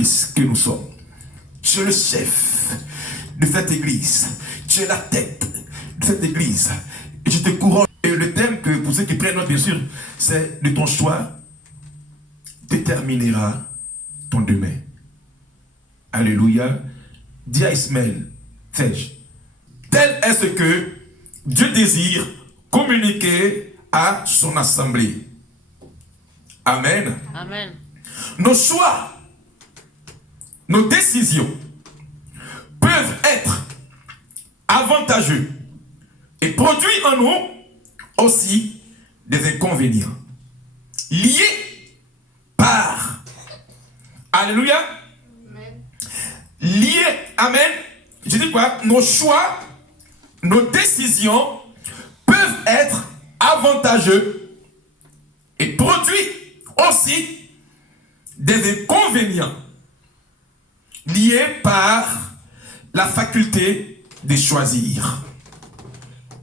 Christ que nous sommes. Tu es le chef de cette église. Tu es la tête de cette église. Et je te couronne. Et le thème, que pour ceux qui prennent note, bien sûr, c'est de ton choix déterminera ton demain. Alléluia. Dis à Ismaël, sais-je, tel est ce que Dieu désire communiquer à son assemblée. Amen. Amen. Nos choix, nos décisions peuvent être avantageux et produire en nous aussi des inconvénients liés par, alléluia, Amen. liés, amen, je dis quoi, nos choix, nos décisions peuvent être avantageux et produire aussi des inconvénients liés par la faculté de choisir.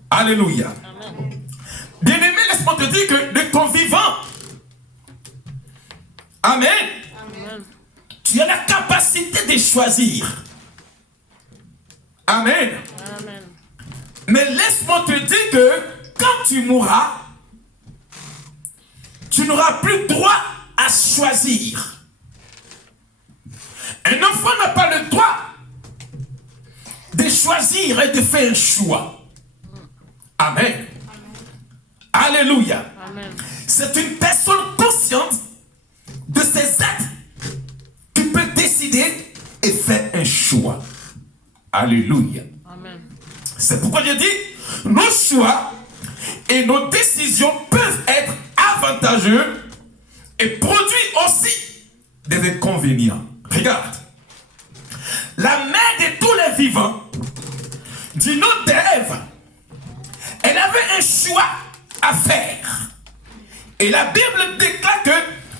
Alléluia. Amen. Bien-aimé, laisse-moi te dire que de ton vivant, amen, Amen. tu as la capacité de choisir. Amen. Amen. Mais laisse-moi te dire que quand tu mourras, tu n'auras plus droit à choisir. Un enfant n'a pas le droit de choisir et de faire un choix. Amen. Alléluia. Amen. C'est une personne consciente de ses actes qui peut décider et faire un choix. Alléluia. Amen. C'est pourquoi je dis, nos choix et nos décisions peuvent être avantageux et produire aussi des inconvénients. Regarde, la mère de tous les vivants, du nom d'Ève, elle avait un choix à faire. Et la Bible déclare que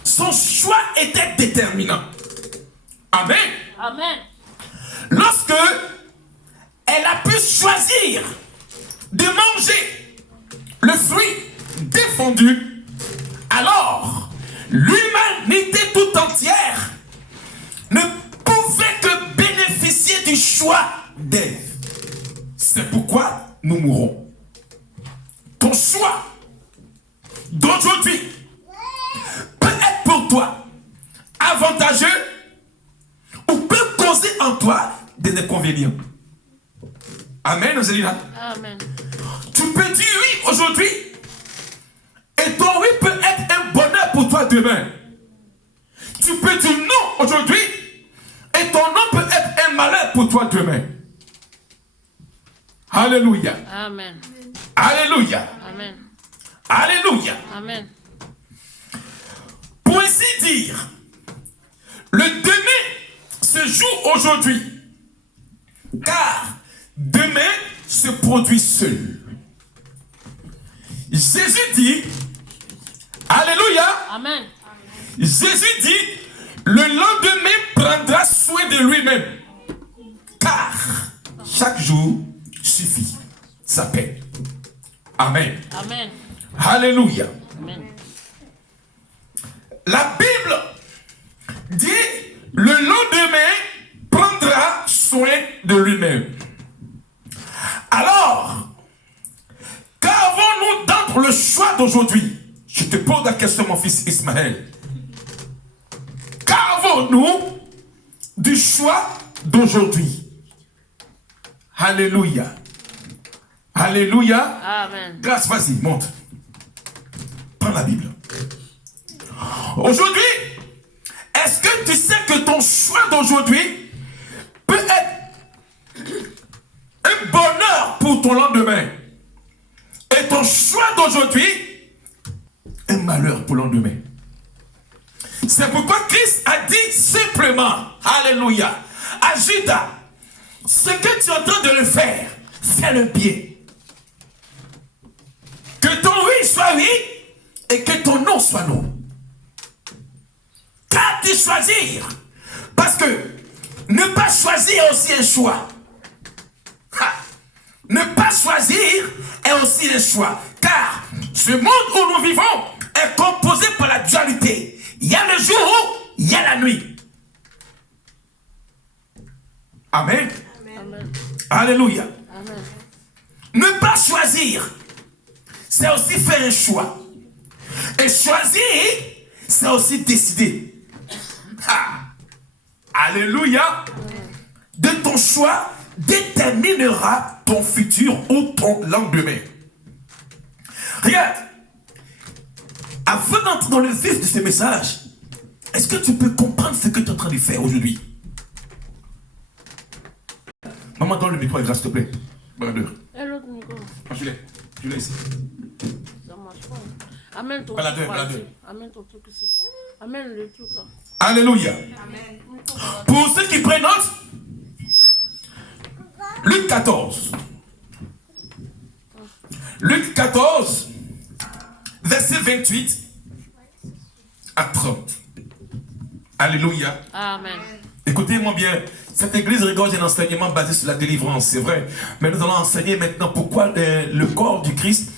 son choix était déterminant. Amen. Amen. Lorsque elle a pu choisir de manger le fruit défendu, alors l'humanité tout entière ne pouvait que bénéficier du choix d'Ève. C'est pourquoi nous mourrons. Ton choix d'aujourd'hui peut être pour toi avantageux ou peut causer en toi des inconvénients. Amen, Zélina. Amen. Tu peux dire oui aujourd'hui et ton oui peut être un bonheur pour toi demain. Tu peux dire non aujourd'hui et ton non peut être un malheur pour toi demain. Alléluia. Amen. Alléluia. Amen. Alléluia. Amen. Pour ainsi dire, le demain se joue aujourd'hui, car demain se produit seul. Jésus dit, alléluia, Amen. Jésus dit, le lendemain prendra soin de lui-même, car chaque jour suffit sa peine. Amen. Amen. Alléluia. Amen. La Bible dit, le lendemain prendra soin de lui-même. Alors, qu'avons-nous dans le choix d'aujourd'hui? Je te pose la question, mon fils Ismaël. Qu'avons-nous du choix d'aujourd'hui? Alléluia. Alléluia. Amen. Grâce, vas-y, monte. Prends la Bible. Aujourd'hui, est-ce que tu sais que ton choix d'aujourd'hui peut être un bonheur pour ton lendemain et ton choix d'aujourd'hui un malheur pour le lendemain? C'est pourquoi Christ a dit simplement, alléluia, à Judas, ce que tu es en train de le faire, fais le bien. Que ton oui soit oui et que ton non soit non. Qu'as-tu choisir? Parce que ne pas choisir est aussi un choix. Ha! Ne pas choisir est aussi un choix. Car ce monde où nous vivons est composé par la dualité. Il y a le jour, il y a la nuit. Amen. Amen. Alléluia. Amen. Ne pas choisir, c'est aussi faire un choix. Et choisir, c'est aussi décider. Ah. Alléluia. De ton choix déterminera ton futur ou ton lendemain. Regarde, avant d'entrer dans le vif de ce message, est-ce que tu peux comprendre ce que tu es en train de faire aujourd'hui? Maman, donne le micro, s'il te plaît. Bonne. Et l'autre micro, Je l'ai ici. ça marche pas. Hein. Amène ton Pas la truc. deux, pas la par-dessus. deux. Amène ton truc ici. Amène le truc là. Alléluia. Amen. Pour ceux qui prennent note, Luc 14. Luc 14, verset 28 à 30. Alléluia. Amen. Écoutez-moi bien, cette église regorge un enseignement basé sur la délivrance, c'est vrai. Mais nous allons enseigner maintenant pourquoi le corps du Christ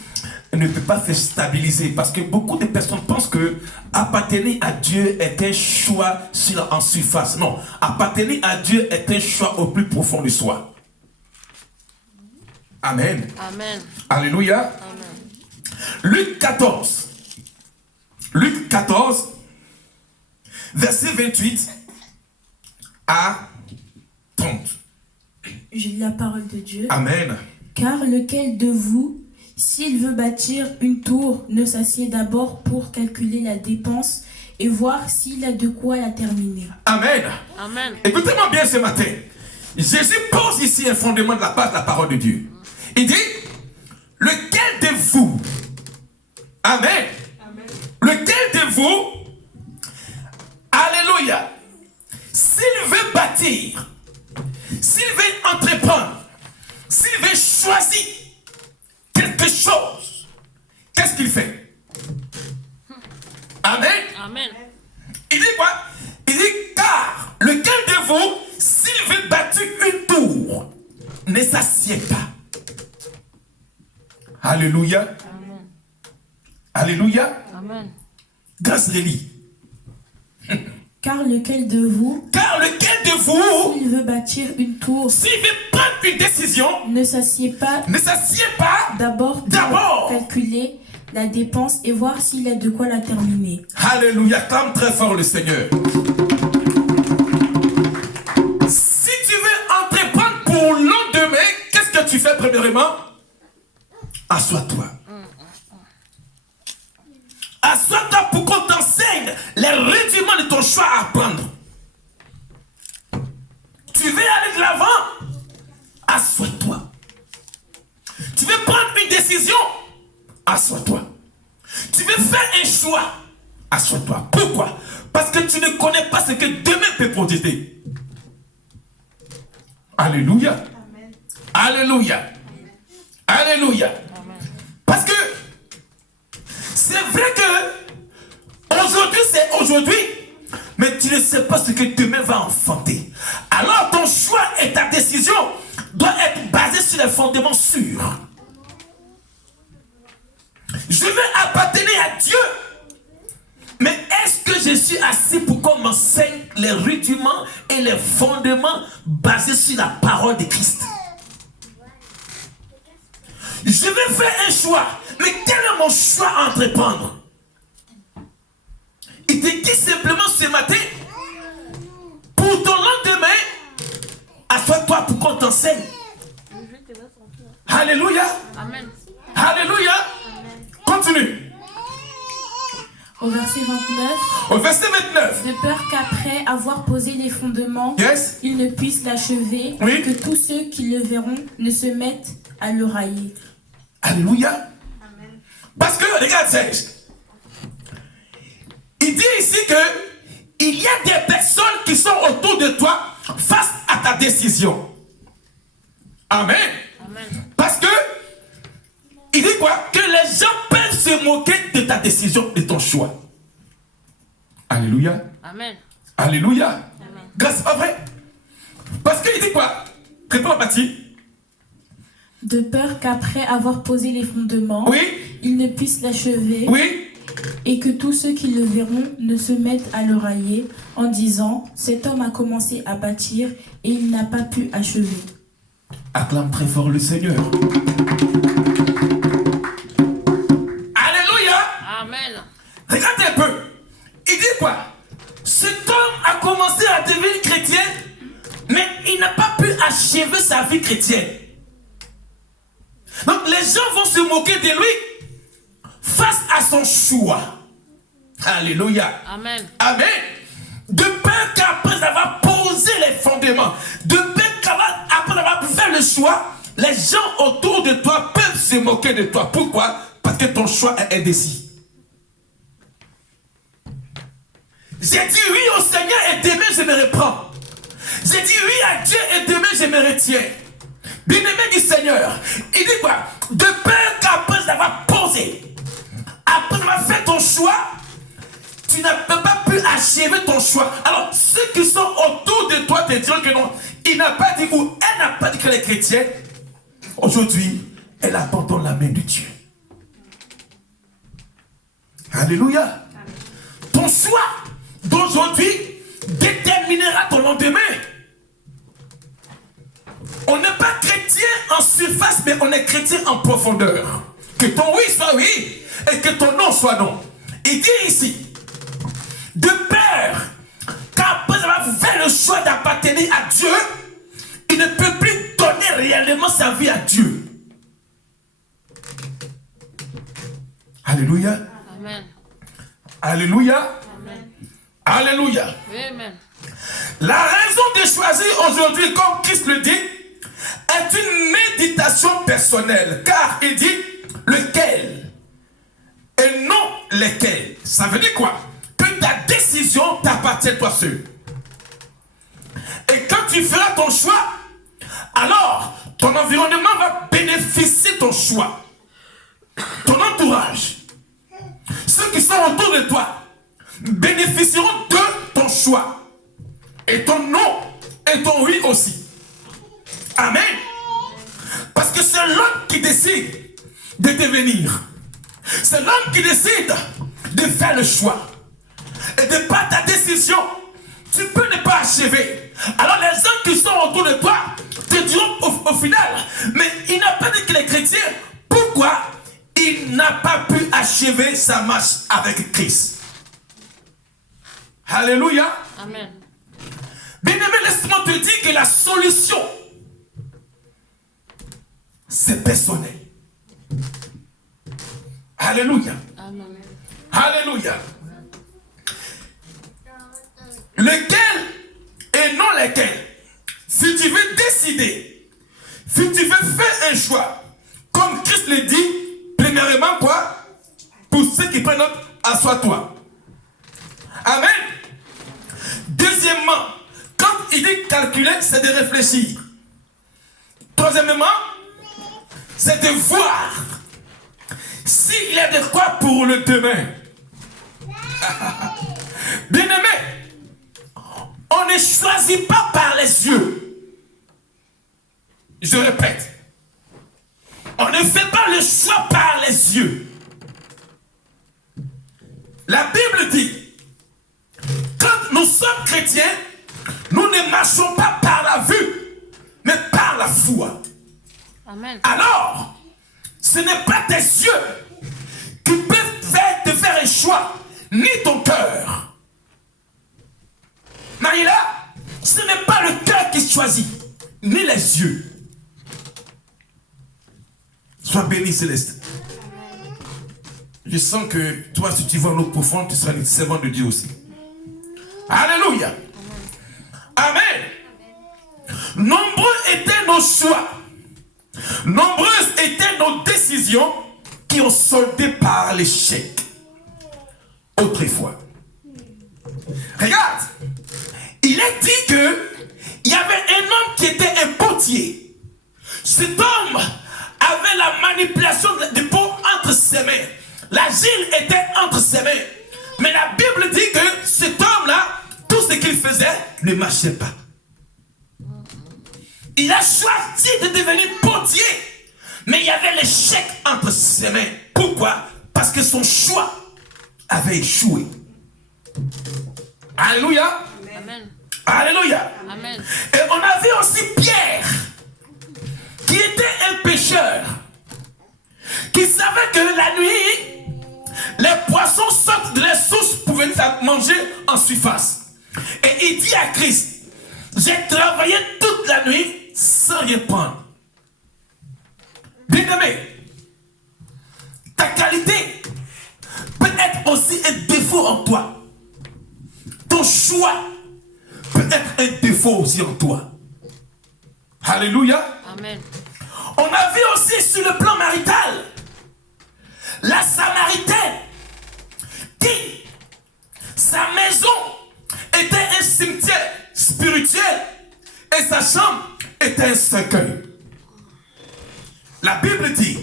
ne peut pas se stabiliser. Parce que beaucoup de personnes pensent que appartenir à Dieu est un choix en surface. Non, appartenir à Dieu est un choix au plus profond de soi. Amen. Amen. Alléluia. Amen. Luc 14. Luc 14, verset 28 à 30. Je lis la parole de Dieu. Amen. Car lequel de vous, s'il veut bâtir une tour, ne s'assied d'abord pour calculer la dépense et voir s'il a de quoi la terminer. Amen. Amen. Écoutez-moi bien ce matin. Jésus pose ici un fondement de la base de la parole de Dieu. Il dit, lequel de vous, Amen, lequel de vous, Alléluia, s'il veut bâtir, s'il veut entreprendre, s'il veut choisir quelque chose, qu'est-ce qu'il fait? Amen. Amen. Il dit quoi? Il dit, car lequel de vous, s'il veut bâtir une tour, ne s'assied pas. Alléluia. Amen. Alléluia. Amen. Grâce Lélie. Car lequel de vous, Car lequel de vous, s'il veut bâtir une tour, s'il veut prendre une décision, ne s'assied pas ne s'assied pas. d'abord D'abord. pour calculer la dépense et voir s'il a de quoi la terminer. Alléluia. Acclame très fort le Seigneur. Si tu veux entreprendre pour lendemain, qu'est-ce que tu fais premièrement? Assois-toi. Assois-toi pour qu'on t'enseigne les rudiments de ton choix à prendre. Tu veux aller de l'avant? Assois-toi. Tu veux prendre une décision? Assois-toi. Tu veux faire un choix? Assois-toi. Pourquoi? Parce que tu ne connais pas ce que demain peut produire. Alléluia. Amen. Alléluia. Alléluia. Amen. Parce que c'est vrai que aujourd'hui c'est aujourd'hui, mais tu ne sais pas ce que demain va enfanter. Alors ton choix et ta décision doivent être basés sur les fondements sûrs. Je veux appartenir à Dieu. Mais est-ce que je suis assis pour qu'on m'enseigne les rudiments et les fondements basés sur la parole de Christ? Je vais faire un choix. Mais quel est mon choix à entreprendre? Il te dit simplement ce matin, pour ton lendemain, assois-toi pour qu'on t'enseigne. Alléluia. Amen. Alléluia. Continue. Au verset 29, Au verset 29. de peur qu'après avoir posé les fondements, Yes. ils ne puissent l'achever, Oui. que tous ceux qui le verront ne se mettent à le railler. Alléluia. Parce que, regarde Serge, il dit ici que il y a des personnes qui sont autour de toi face à ta décision. Amen. Amen. Parce que, il dit quoi? Que les gens peuvent se moquer de ta décision, de ton choix. Alléluia. Amen. Alléluia. Grâce, c'est pas vrai? Parce qu'il dit quoi? Réponds, Baptiste. De peur qu'après avoir posé les fondements, Oui. ils ne puissent l'achever, Oui. et que tous ceux qui le verront ne se mettent à le railler en disant « Cet homme a commencé à bâtir et il n'a pas pu achever. » Acclame très fort le Seigneur. Alléluia. Amen. Regardez un peu. Il dit quoi? Cet homme a commencé à devenir chrétien, mais il n'a pas pu achever sa vie chrétienne. Donc les gens vont se moquer de lui face à son choix. Alléluia. Amen. Amen. De peur qu'après avoir posé les fondements, de peur qu'après avoir fait le choix, les gens autour de toi peuvent se moquer de toi. Pourquoi? Parce que ton choix est indécis. J'ai dit oui au Seigneur et demain je me reprends. J'ai dit oui à Dieu et demain je me retiens. Bien-aimé du Seigneur, il dit quoi? De peur qu'après avoir posé, après avoir fait ton choix, tu n'as pas pu achever ton choix. Alors, ceux qui sont autour de toi te diront que non, il n'a pas dit ou elle n'a pas dit qu'elle est chrétienne. Aujourd'hui, elle abandonne la main de Dieu. Alléluia. Ton choix d'aujourd'hui déterminera ton lendemain. On n'est pas chrétien en surface, mais on est chrétien en profondeur. Que ton oui soit oui et que ton non soit non. Il dit ici, de peur qu'après avoir fait le choix d'appartenir à Dieu, il ne peut plus donner réellement sa vie à Dieu. Alléluia. Amen. Alléluia. Amen. Alléluia. Amen. La raison de choisir aujourd'hui, comme Christ le dit, est une méditation personnelle. Car il dit lequel et non lesquels. Ça veut dire quoi? Que ta décision t'appartient toi seul. Et quand tu feras ton choix, alors ton environnement va bénéficier de ton choix. Ton entourage, ceux qui sont autour de toi, bénéficieront de ton choix. Et ton non et ton oui aussi. Amen. Parce que c'est l'homme qui décide de devenir. C'est l'homme qui décide de faire le choix. Et de par ta décision, tu peux ne pas achever. Alors les gens qui sont autour de toi te diront au final, mais il n'a pas dit qu'il est chrétien. Pourquoi? Il n'a pas pu achever sa marche avec Christ. Alléluia. Amen. Bien-aimé, laisse-moi te dire que la solution, c'est personnel. Alléluia. Amen. Alléluia. Lequel et non lequel. Si tu veux décider, si tu veux faire un choix, comme Christ le dit, premièrement quoi? Pour ceux qui prennent note, assois-toi. Amen. Deuxièmement, quand il dit calculer, c'est de réfléchir. Troisièmement, c'est de voir s'il y a de quoi pour le demain. Bien-aimé, on ne choisit pas par les yeux. Je répète, on ne fait pas le choix par les yeux. La Bible dit, quand nous sommes chrétiens, nous ne marchons pas par la vue, mais par la foi. Amen. Alors, ce n'est pas tes yeux qui peuvent te faire un choix, ni ton cœur. Maïla, ce n'est pas le cœur qui choisit, ni les yeux. Sois béni, Céleste. Je sens que toi, si tu vas en eau profonde, tu seras une servante de Dieu aussi. Alléluia. Amen. Nombreux étaient nos choix. Nombreuses étaient nos décisions qui ont soldé par l'échec. Autrefois. Regarde. Il est dit que il y avait un homme qui était un potier. Cet homme avait la manipulation des pots entre ses mains. L'argile était entre ses mains. Mais la Bible dit que cet homme-là, tout ce qu'il faisait ne marchait pas. Il a choisi de devenir potier. Mais il y avait l'échec entre ses mains. Pourquoi? Parce que son choix avait échoué. Alléluia. Amen. Alléluia. Amen. Et on avait aussi Pierre, qui était un pêcheur, qui savait que la nuit, les poissons sortent de les sources pour venir manger en surface. Et il dit à Christ, j'ai travaillé toute la nuit sans rien prendre. Bien-aimé, ta qualité peut être aussi un défaut en toi. Ton choix peut être un défaut aussi en toi. Alléluia. Amen. On a vu aussi sur le plan marital la Samaritaine qui, sa maison était un cimetière spirituel et sa chambre était un cercueil. La Bible dit,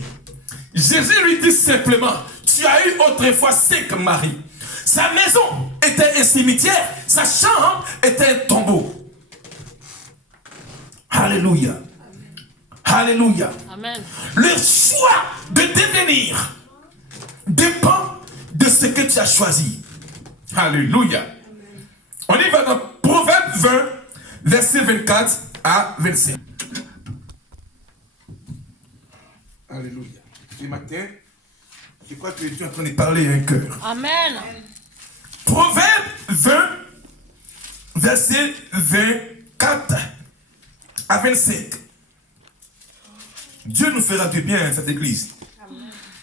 Jésus lui dit simplement, tu as eu autrefois 5 maris. Sa maison était un cimetière, sa chambre était un tombeau. Alléluia. Alléluia. Amen. Le choix de devenir dépend de ce que tu as choisi. Alléluia. On y va dans Proverbe 20, verset 24 à 25. Alléluia. Ce matin, je crois que tu es en train de parler à un cœur. Amen. Proverbe 20, verset 24 à 25. Dieu nous fera du bien, cette église.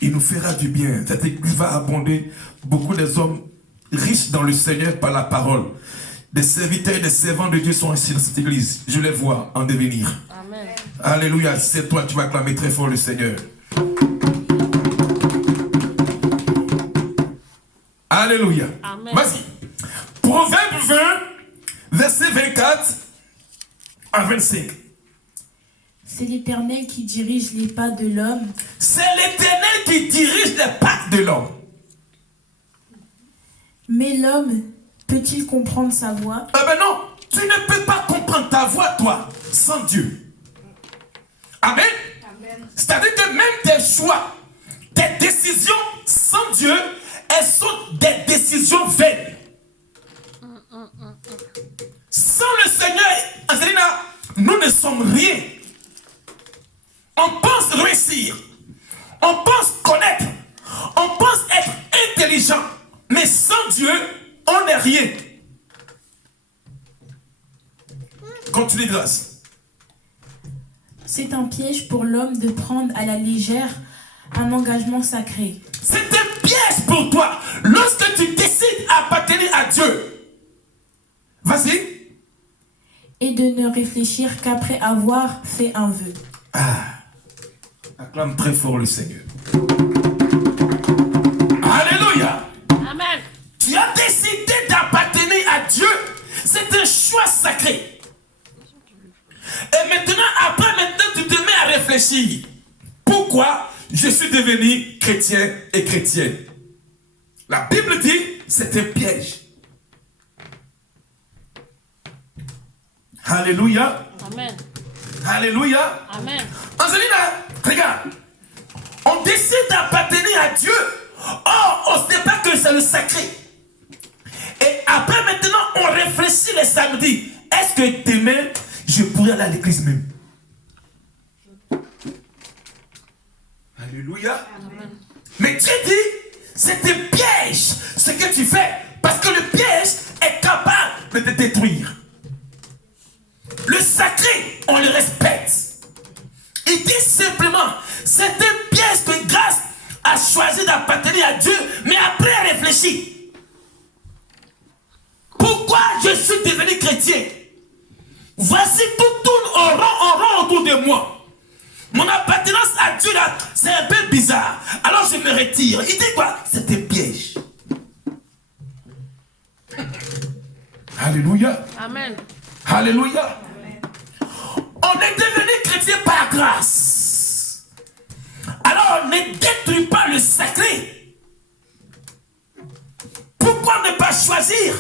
Il nous fera du bien. Cette église va abonder. Beaucoup des hommes riches dans le Seigneur par la parole. Des serviteurs et des servants de Dieu sont ici dans cette église. Je les vois en devenir. Amen. Alléluia. C'est toi, tu vas acclamer très fort le Seigneur. Alléluia. Amen. Vas-y. Proverbe 20, verset 24 à 25. C'est l'Éternel qui dirige les pas de l'homme. C'est l'Éternel qui dirige les pas de l'homme. Mais l'homme peut-il comprendre sa voix? Eh ben non, tu ne peux pas comprendre ta voix, toi, sans Dieu. Amen. C'est-à-dire que même tes choix, tes décisions sans Dieu, elles sont des décisions vaines. Sans le Seigneur, Angelina, nous ne sommes rien. On pense réussir, on pense connaître, on pense être intelligent, mais sans Dieu, on n'est rien. Continue, grâce. C'est un piège pour l'homme de prendre à la légère un engagement sacré. C'est un piège pour toi lorsque tu décides d'appartenir à Dieu. Vas-y. Et de ne réfléchir qu'après avoir fait un vœu. Acclame très fort le Seigneur. Alléluia. Amen. Tu as décidé d'appartenir à Dieu. C'est un choix sacré. Et maintenant, tu te mets à réfléchir. Pourquoi je suis devenu chrétien et chrétienne? La Bible dit, c'est un piège. Alléluia. Amen. Alléluia. Amen. Angelina, regarde. On décide d'appartenir à Dieu. Or, on ne sait pas que c'est le sacré. Et après, maintenant, on réfléchit les samedis. Est-ce que demain, je pourrais aller à l'église même? Alléluia. Amen. Mais Dieu dit, c'est un piège ce que tu fais. Parce que le piège est capable de te détruire. Le sacré, on le respecte. Il dit simplement, c'est un piège que grâce a choisi d'appartenir à Dieu, mais après réfléchir. Pourquoi je suis devenu chrétien? Voici tout tourne en rond autour de moi. Mon appartenance à Dieu là, c'est un peu bizarre. Alors je me retire. Il dit quoi? C'est un piège. Alléluia. Amen. Alléluia. On est devenu chrétien par grâce. Alors ne détruis pas le sacré. Pourquoi ne pas choisir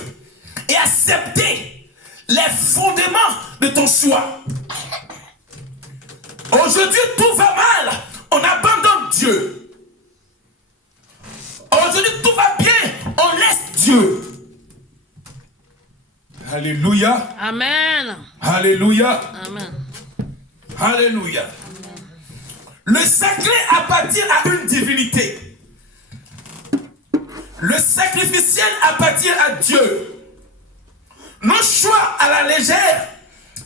et accepter les fondements de ton choix? Aujourd'hui, tout va mal. On abandonne Dieu. Aujourd'hui, tout va bien. Dieu. Alléluia. Amen. Alléluia. Amen. Alléluia. Le sacré appartient à une divinité. Le sacrificiel appartient à Dieu. Nos choix à la légère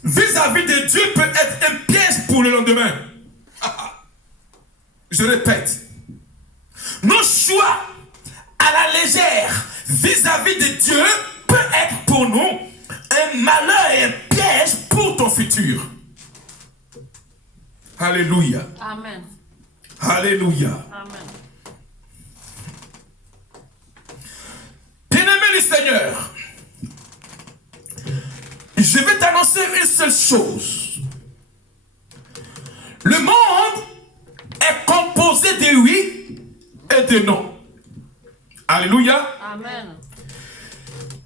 vis-à-vis de Dieu peut être un piège pour le lendemain. Je répète. Nos choix à la légère vis-à-vis de Dieu peut être pour nous un malheur et un piège pour ton futur. Alléluia. Amen. Alléluia. Amen. Bien-aimé du Seigneur, je vais t'annoncer une seule chose. Le monde est composé de oui et de non. Alléluia. Amen.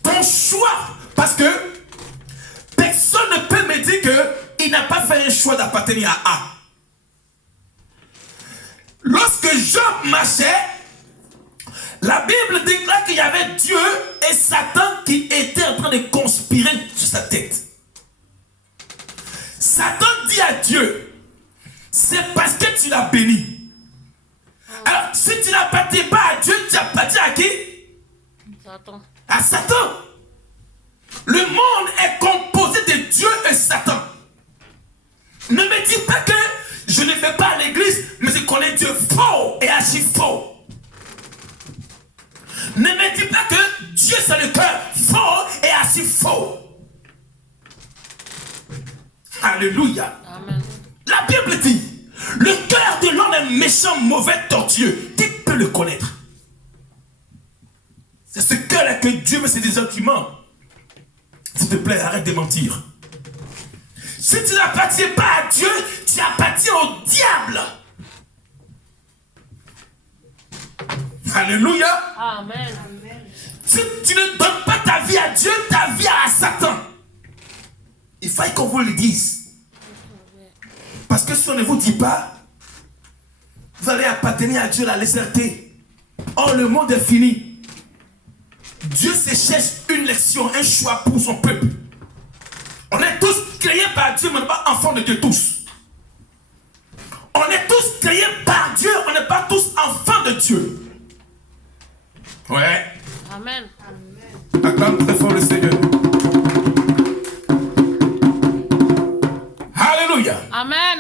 Ton choix, parce que personne ne peut me dire qu'il n'a pas fait un choix d'appartenir à A. Lorsque Job marchait, la Bible déclare qu'il y avait Dieu et Satan qui étaient en train de conspirer sur sa tête. Satan dit à Dieu, c'est parce que tu l'as béni. Alors, si tu n'appartiens pas à Dieu, tu appartiens à qui? Satan. À Satan. Le monde est composé de Dieu et Satan. Ne me dis pas que je ne vais pas à l'église, mais je connais Dieu faux et archi faux. Ne me dis pas que Dieu c'est le cœur faux et archi faux. Alléluia. Amen. La Bible dit, le cœur de l'homme est méchant, mauvais, tortueux. Qui peut le connaître? C'est ce cœur-là que Dieu met ses sentiments. S'il te plaît, arrête de mentir. Si tu n'appartiens pas à Dieu, tu appartiens au diable. Alléluia. Amen. Si tu ne donnes pas ta vie à Dieu, ta vie à Satan. Il faut qu'on vous le dise. Parce que si on ne vous dit pas, vous allez appartenir à Dieu la légèreté. Or, le monde est fini. Dieu se cherche une leçon, un choix pour son peuple. On est tous créés par Dieu, mais on n'est pas enfants de Dieu tous. On est tous créés par Dieu, on n'est pas tous enfants de Dieu. Ouais. Amen. Acclame très fort le Seigneur. Alléluia. Amen.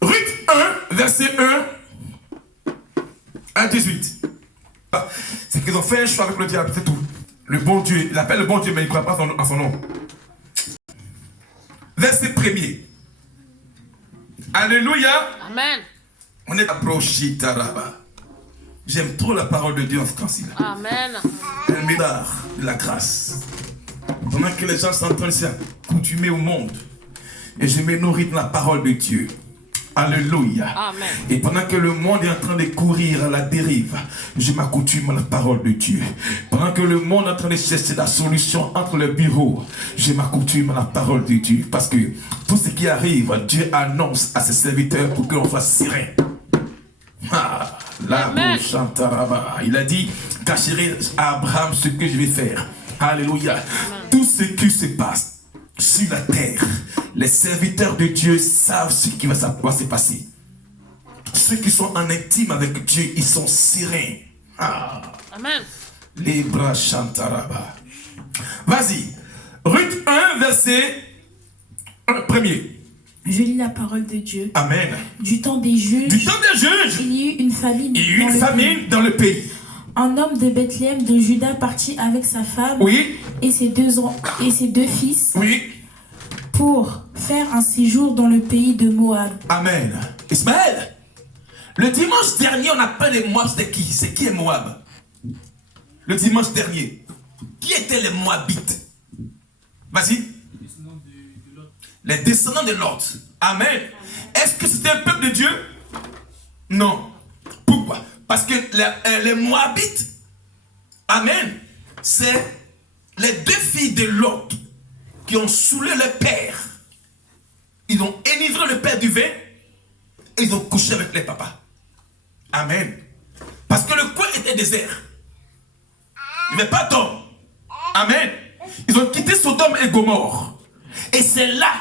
Ruth 1, verset 1 à 18. C'est qu'ils ont fait un choix avec le diable, c'est tout. Le bon Dieu, il appelle le bon Dieu, mais il ne croit pas en son nom. Verset 1er. Alléluia. Amen. On est approché Taraba. J'aime trop la parole de Dieu en ce temps-ci. Amen. Elle me donne de la grâce. Pendant que les gens sont en train de s'accoutumer au monde, et je me nourris de la parole de Dieu. Alléluia. Amen. Et pendant que le monde est en train de courir à la dérive, je m'accoutume à la parole de Dieu. Pendant que le monde est en train de chercher la solution entre les bureaux, je m'accoutume à la parole de Dieu. Parce que tout ce qui arrive, Dieu annonce à ses serviteurs pour que l'on soit serein. Ah, là, il a dit, cacherai à Abraham ce que je vais faire. Alléluia. Amen. Tout ce qui se passe sur la terre, les serviteurs de Dieu savent ce qui va se passer. Ceux qui sont en intime avec Dieu, ils sont sereins. Ah. Amen. Les bras chantaraba. Vas-y. Ruth 1, verset 1er. Je lis la parole de Dieu. Amen. Du temps des juges, il y eut une famine, dans le pays. Un homme de Bethléem de Juda partit avec sa femme et ses deux fils pour faire un séjour dans le pays de Moab. Amen. Ismaël, le dimanche dernier, on appelle les Moab, c'était qui? C'est qui est Moab? Le dimanche dernier, qui étaient les Moabites? Vas-y. Les descendants de Lot. Amen. Est-ce que c'était un peuple de Dieu? Non. Pourquoi? Parce que les Moabites, amen, c'est les deux filles de Lot qui ont saoulé le père. Ils ont enivré le père du vin et ils ont couché avec les papas. Amen. Parce que le coin était désert. Il n'y avait pas d'homme. Amen. Ils ont quitté Sodome et Gomorrhe. Et c'est là,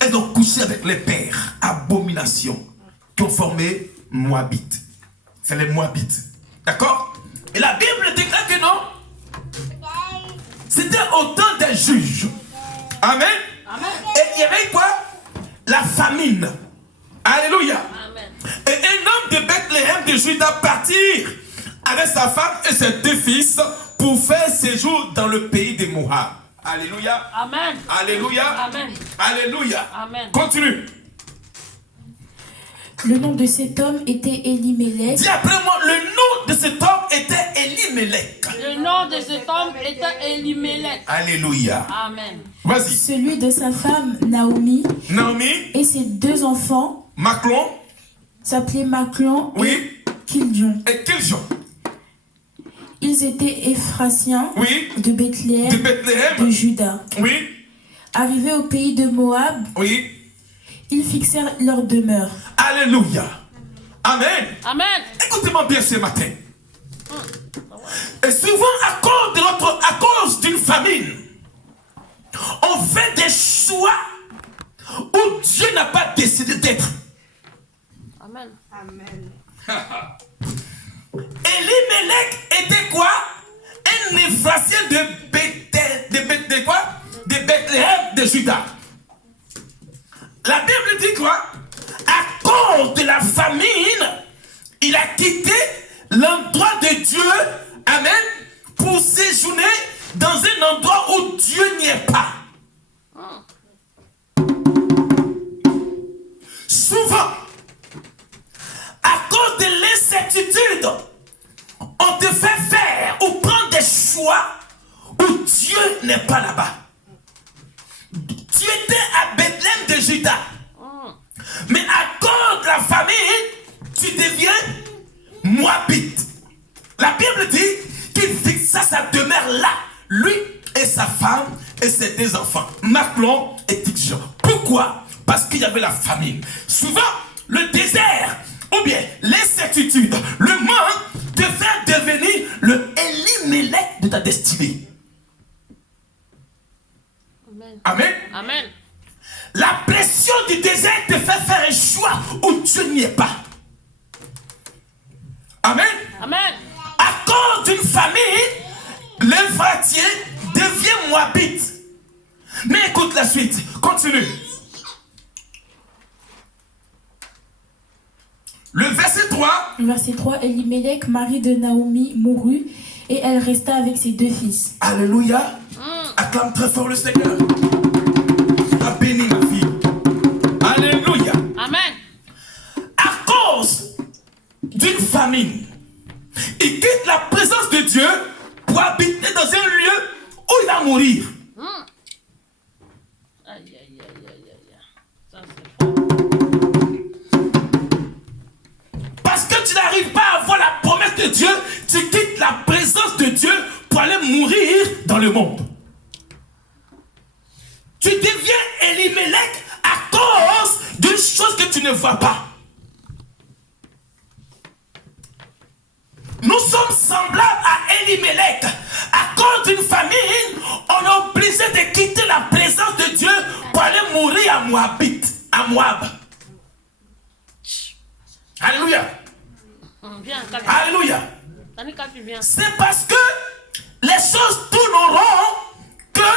elles ont couché avec les pères. Abomination. Qui ont formé Moabites. C'est les Moabites. D'accord? Et la Bible déclare que non. C'était au temps des juges. Amen. Amen. Et il y avait quoi? La famine. Alléluia. Amen. Et un homme de Bethléem de Juda partir avec sa femme et ses 2 fils pour faire séjour dans le pays de Moab. Alléluia. Amen. Alléluia. Amen. Alléluia. Amen. Continue. Le nom de cet homme était Elimelech. Dis après moi, le nom de cet homme était Elimelech. Le nom de cet homme était Elimelech. Alléluia. Amen. Vas-y. Celui de sa femme Naomi Naomi, et ses 2 enfants Maclon, s'appelaient Maclon oui, et Kiljon. et Kiljon, Ils étaient Éphrasiens oui, de Bethléem, de de Bethléem, Juda. oui, Arrivés au pays de Moab, oui. ils fixèrent leur demeure. Alléluia. Amen. Amen. Écoutez-moi bien ce matin. Et souvent, à cause d'une famine, on fait des choix où Dieu n'a pas décidé d'être. Amen. Elimelech était quoi? Un Éphrasien de Bethléem de Juda. La Bible dit quoi? À cause de la famine, il a quitté l'endroit de Dieu, amen, pour séjourner dans un endroit où Dieu n'y est pas. Souvent, à cause de l'incertitude, on te fait faire ou prendre des choix où Dieu n'est pas là-bas. Tu étais à Bethléem de Juda. Mais à cause de la famine, tu deviens Moabite. La Bible dit qu'il fixa sa demeure là, lui et sa femme et ses 2 enfants, Maclon et Kiljon. Pourquoi? Parce qu'il y avait la famine. Souvent, le désert ou bien l'incertitude, le manque te fait devenir le Elimelech de ta destinée. Amen. Amen. Amen. La pression du désert te fait faire un choix où Dieu n'y est pas. Amen. Amen. À cause d'une famille, l'Éphrasien devient Moabite. Mais écoute la suite. Continue. Le verset 3. Verset 3, Elimelech, mari de Naomi, mourut et elle resta avec ses 2 fils. Alléluia. Acclame très fort le Seigneur. Tu as béni ma fille. Alléluia. Amen. À cause d'une famine, il quitte la présence de Dieu pour habiter dans un lieu où il va mourir. Aïe, aïe, aïe, aïe, aïe. Ça, c'est fort. Parce que tu n'arrives pas à voir la promesse de Dieu, tu quittes la présence de Dieu pour aller mourir dans le monde. Tu deviens Elimelech à cause d'une chose que tu ne vois pas. Nous sommes semblables à Elimelech. À cause d'une famine, on est obligé de quitter la présence de Dieu pour aller mourir à Moab. Alléluia. Viens, Kapi. Alléluia. Tani Kapi, viens. C'est parce que les choses tourneront que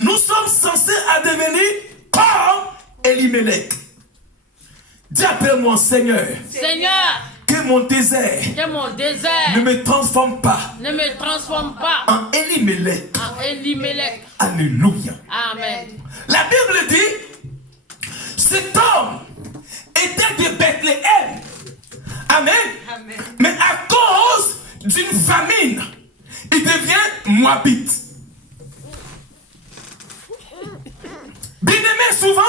nous sommes censés à devenir comme Elimelech. Dis après moi, Seigneur, Seigneur, que mon désert que mon ne désert me transforme pas ne me transforme pas en Elimelech. en Elimelech. Alléluia. Amen. La Bible dit, cet homme était de Bethléem. Amen. Amen. Mais à cause d'une famine, il devient Moabite. Bien aimé, souvent,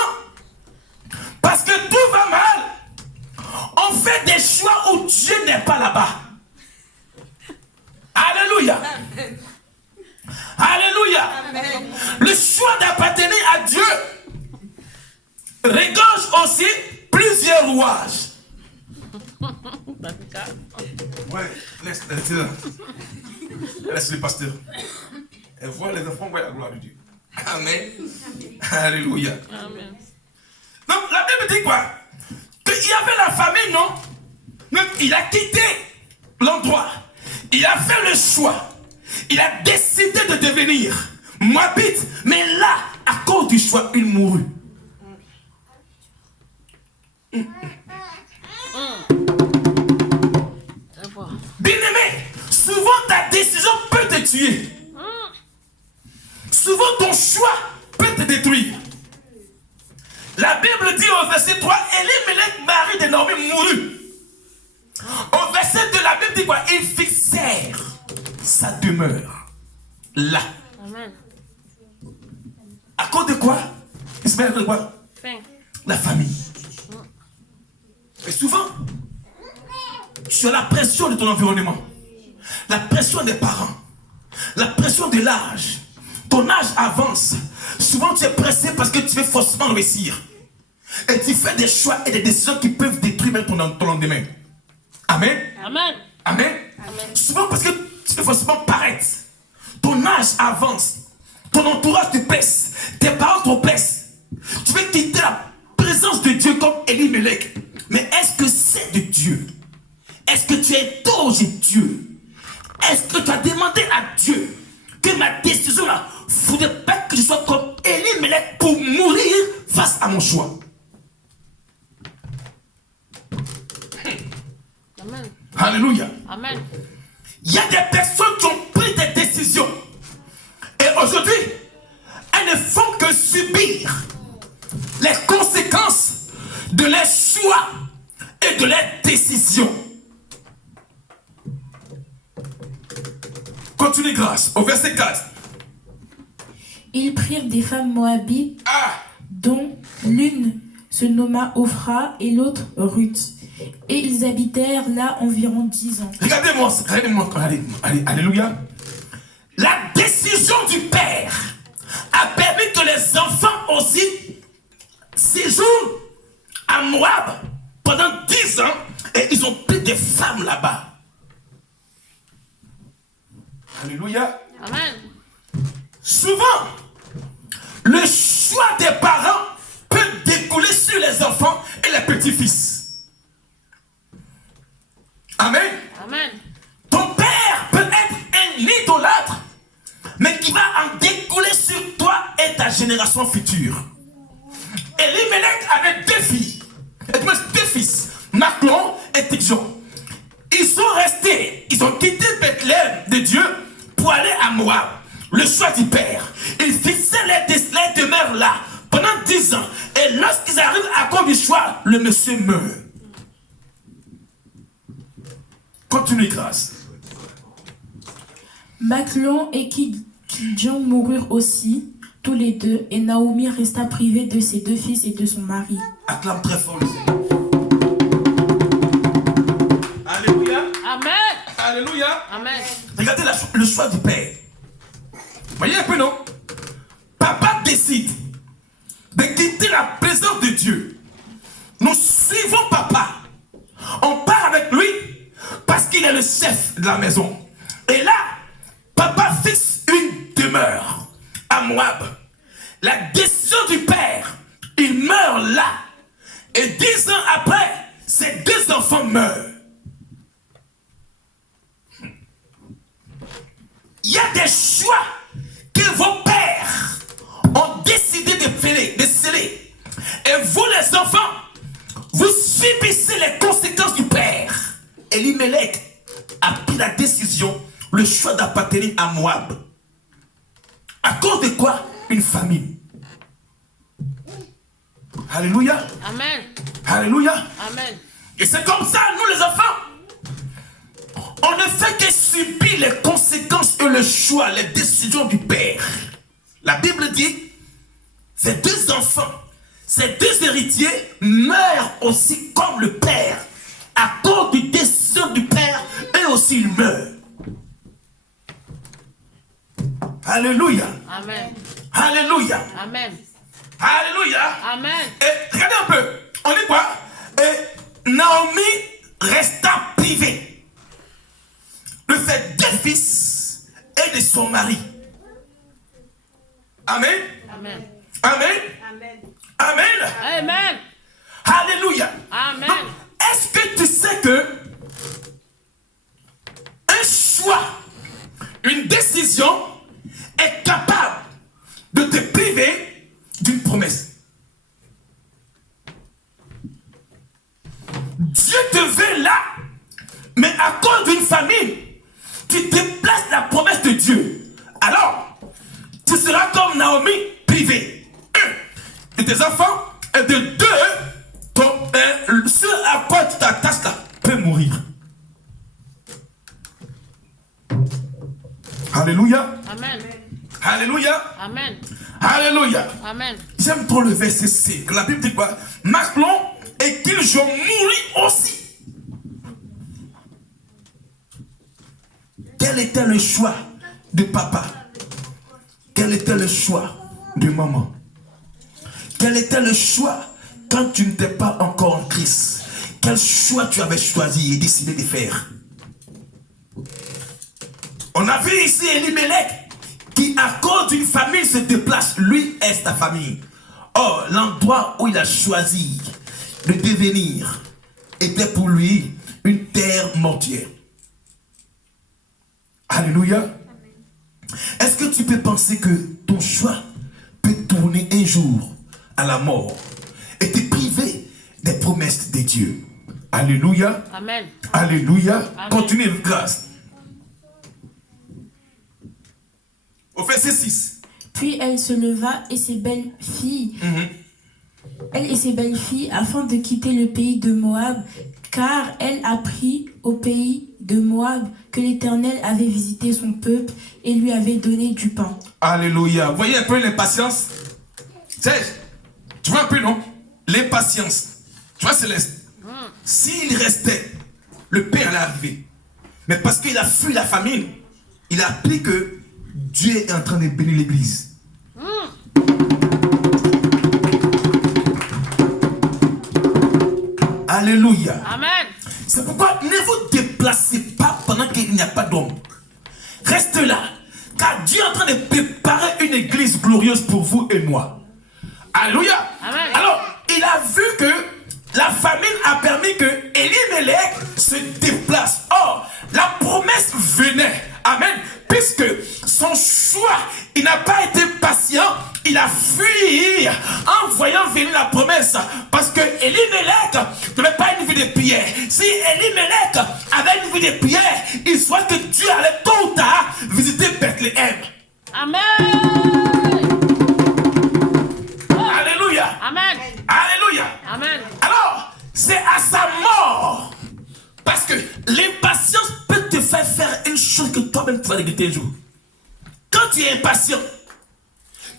parce que tout va mal, on fait des choix où Dieu n'est pas là-bas. Alléluia. Alléluia. Amen. Le choix d'appartenir à Dieu regorge aussi plusieurs rouages. Ouais, laisse le pasteur. Et voir les enfants voient la gloire de Dieu. Amen. Alléluia. Amen. Donc la Bible dit quoi? Qu'il y avait la famille, non? Donc il a quitté l'endroit. Il a fait le choix. Il a décidé de devenir Moabite. Mais là, à cause du choix, il mourut. Bien-aimé, souvent ta décision peut te tuer. Souvent ton choix peut te détruire. La Bible dit au verset 3, Elimelech, mari de Naomi, mourut. Au verset 2, la Bible dit quoi? Ils fixèrent sa demeure là. Amen. À cause de quoi? Il se met à cause de quoi? Fin. La famille. Et souvent, tu as la pression de ton environnement, la pression des parents, la pression de l'âge. Ton âge avance. Souvent, tu es pressé parce que tu veux forcément réussir. Et tu fais des choix et des décisions qui peuvent détruire même ton lendemain. Amen. Amen. Amen. Amen. Souvent parce que tu veux forcément paraître. Ton âge avance. Ton entourage te baisse. Tes parents te baissent. Tu veux quitter la présence de Dieu comme Elimelech. Mais est-ce que c'est de Dieu? Est-ce que tu es interrogé Dieu? Est-ce que tu as demandé à Dieu que ma décision là, il ne faudrait pas que je sois comme Elimelech pour mourir face à mon choix? Amen. Alléluia. Amen. Il y a des personnes qui ont pris des décisions. Et aujourd'hui, elles ne font que subir les conséquences de leurs choix et de leurs décisions. Continue grâce, au verset 4. Ils prirent des femmes moabites, dont l'une se nomma Ophra et l'autre Ruth. Et ils habitèrent là environ 10 ans. Regardez-moi, alléluia. La décision du Père a permis que les enfants aussi séjournent à Moab pendant 10 ans et ils ont pris des femmes là-bas. Alléluia. Amen. Souvent, le choix des parents peut découler sur les enfants et les petits-fils. Amen. Amen. Ton père peut être un idolâtre, mais qui va en découler sur toi et ta génération future. Elimelech avait 2 filles, et puis 2 fils, Maclon et Tigjon. Ils sont restés, ils ont quitté Bethléem de Dieu pour aller à Moab. Le choix du père. Ils fixaient les demeures là pendant 10 ans. Et lorsqu'ils arrivent à cause du choix, le monsieur meurt. Continue grâce. Maclon et Kidjon moururent aussi, tous les deux, et Naomi resta privée de ses 2 fils et de son mari. Acclame très fort le Seigneur. Alléluia. Amen. Alléluia. Amen. Regardez le choix du père. Voyez un peu, non? Papa décide de quitter la présence de Dieu. Nous suivons papa. On part avec lui parce qu'il est le chef de la maison. Et là, papa fixe une demeure à Moab. La décision du père, il meurt là. Et 10 ans après, ses 2 enfants meurent. Il y a des choix que vos pères ont décidé de sceller. Et vous les enfants, vous subissez les conséquences du père. Elimelech a pris la décision, le choix d'appartenir à Moab. À cause de quoi? Une famine. Alléluia. Amen. Alléluia. Amen. Et c'est comme ça, nous les enfants, on ne fait que subir les conséquences et le choix, les décisions du père. La Bible dit, ces 2 enfants, ces 2 héritiers meurent aussi comme le père. À cause des décisions du père, eux aussi ils meurent. Alléluia. Amen. Alléluia. Amen. Alléluia. Amen. Et regardez un peu, on dit quoi? Et Naomi resta privée de ses 2 fils et de son mari. Amen. Amen. Amen. Amen. Amen. Alléluia. Amen. Donc, est-ce que tu sais que un choix, une décision est capable de te priver d'une promesse? Dieu te veut là, mais à cause d'une famine, tu déplaces la promesse de Dieu. Alors, tu seras comme Naomi, privé. Un, de tes enfants, et de deux, ce à quoi tu t'attaches là peut mourir. Alléluia. Amen. Alléluia. Amen. Alléluia. Amen. J'aime trop le verset C. La Bible dit quoi? Maclon et qu'ils ont mouru aussi. Quel était le choix de papa? Quel était le choix de maman? Quel était le choix quand tu n'étais pas encore en Christ? Quel choix tu avais choisi et décidé de faire? On a vu ici Elimelech qui, à cause d'une famille, se déplace. Lui et sa famille. Or, l'endroit où il a choisi de devenir était pour lui une terre mortière. Alléluia. Est-ce que tu peux penser que ton choix peut tourner un jour à la mort et te priver des promesses de Dieu? Alléluia. Amen. Alléluia. Amen. Continue, grâce. Au verset 6. Puis elle se leva et ses belles filles, elle et ses belles filles, afin de quitter le pays de Moab, car elle apprit au pays de Moab que l'Éternel avait visité son peuple et lui avait donné du pain. Alléluia. Vous voyez un peu l'impatience? Serge, tu vois un peu, non? L'impatience. Tu vois, Céleste? S'il restait, le pain allait arriver. Mais parce qu'il a fui la famine, il a appris que Dieu est en train de bénir l'église. Alléluia. Amen. C'est pourquoi ne vous déplacez pas pendant qu'il n'y a pas d'homme. Reste là, car Dieu est en train de préparer une église glorieuse pour vous et moi. Alléluia. Amen. Alors, il a vu que la famine a permis que Elimelech se déplace. Or, la promesse venait. Amen. Puisque son choix, il n'a pas été patient, il a fui en voyant venir la promesse. Parce que Elimelech n'avait pas une vie de prière. Si Elimelech avait une vie de prière, il souhaite que Dieu allait tôt ou tard visiter Bethléem. Amen. Alléluia. Amen. Alléluia. Amen. Alors, c'est à sa mort. Parce que l'impatience peut te faire une chose que toi-même tu vas regretter un jour. Quand tu es impatient,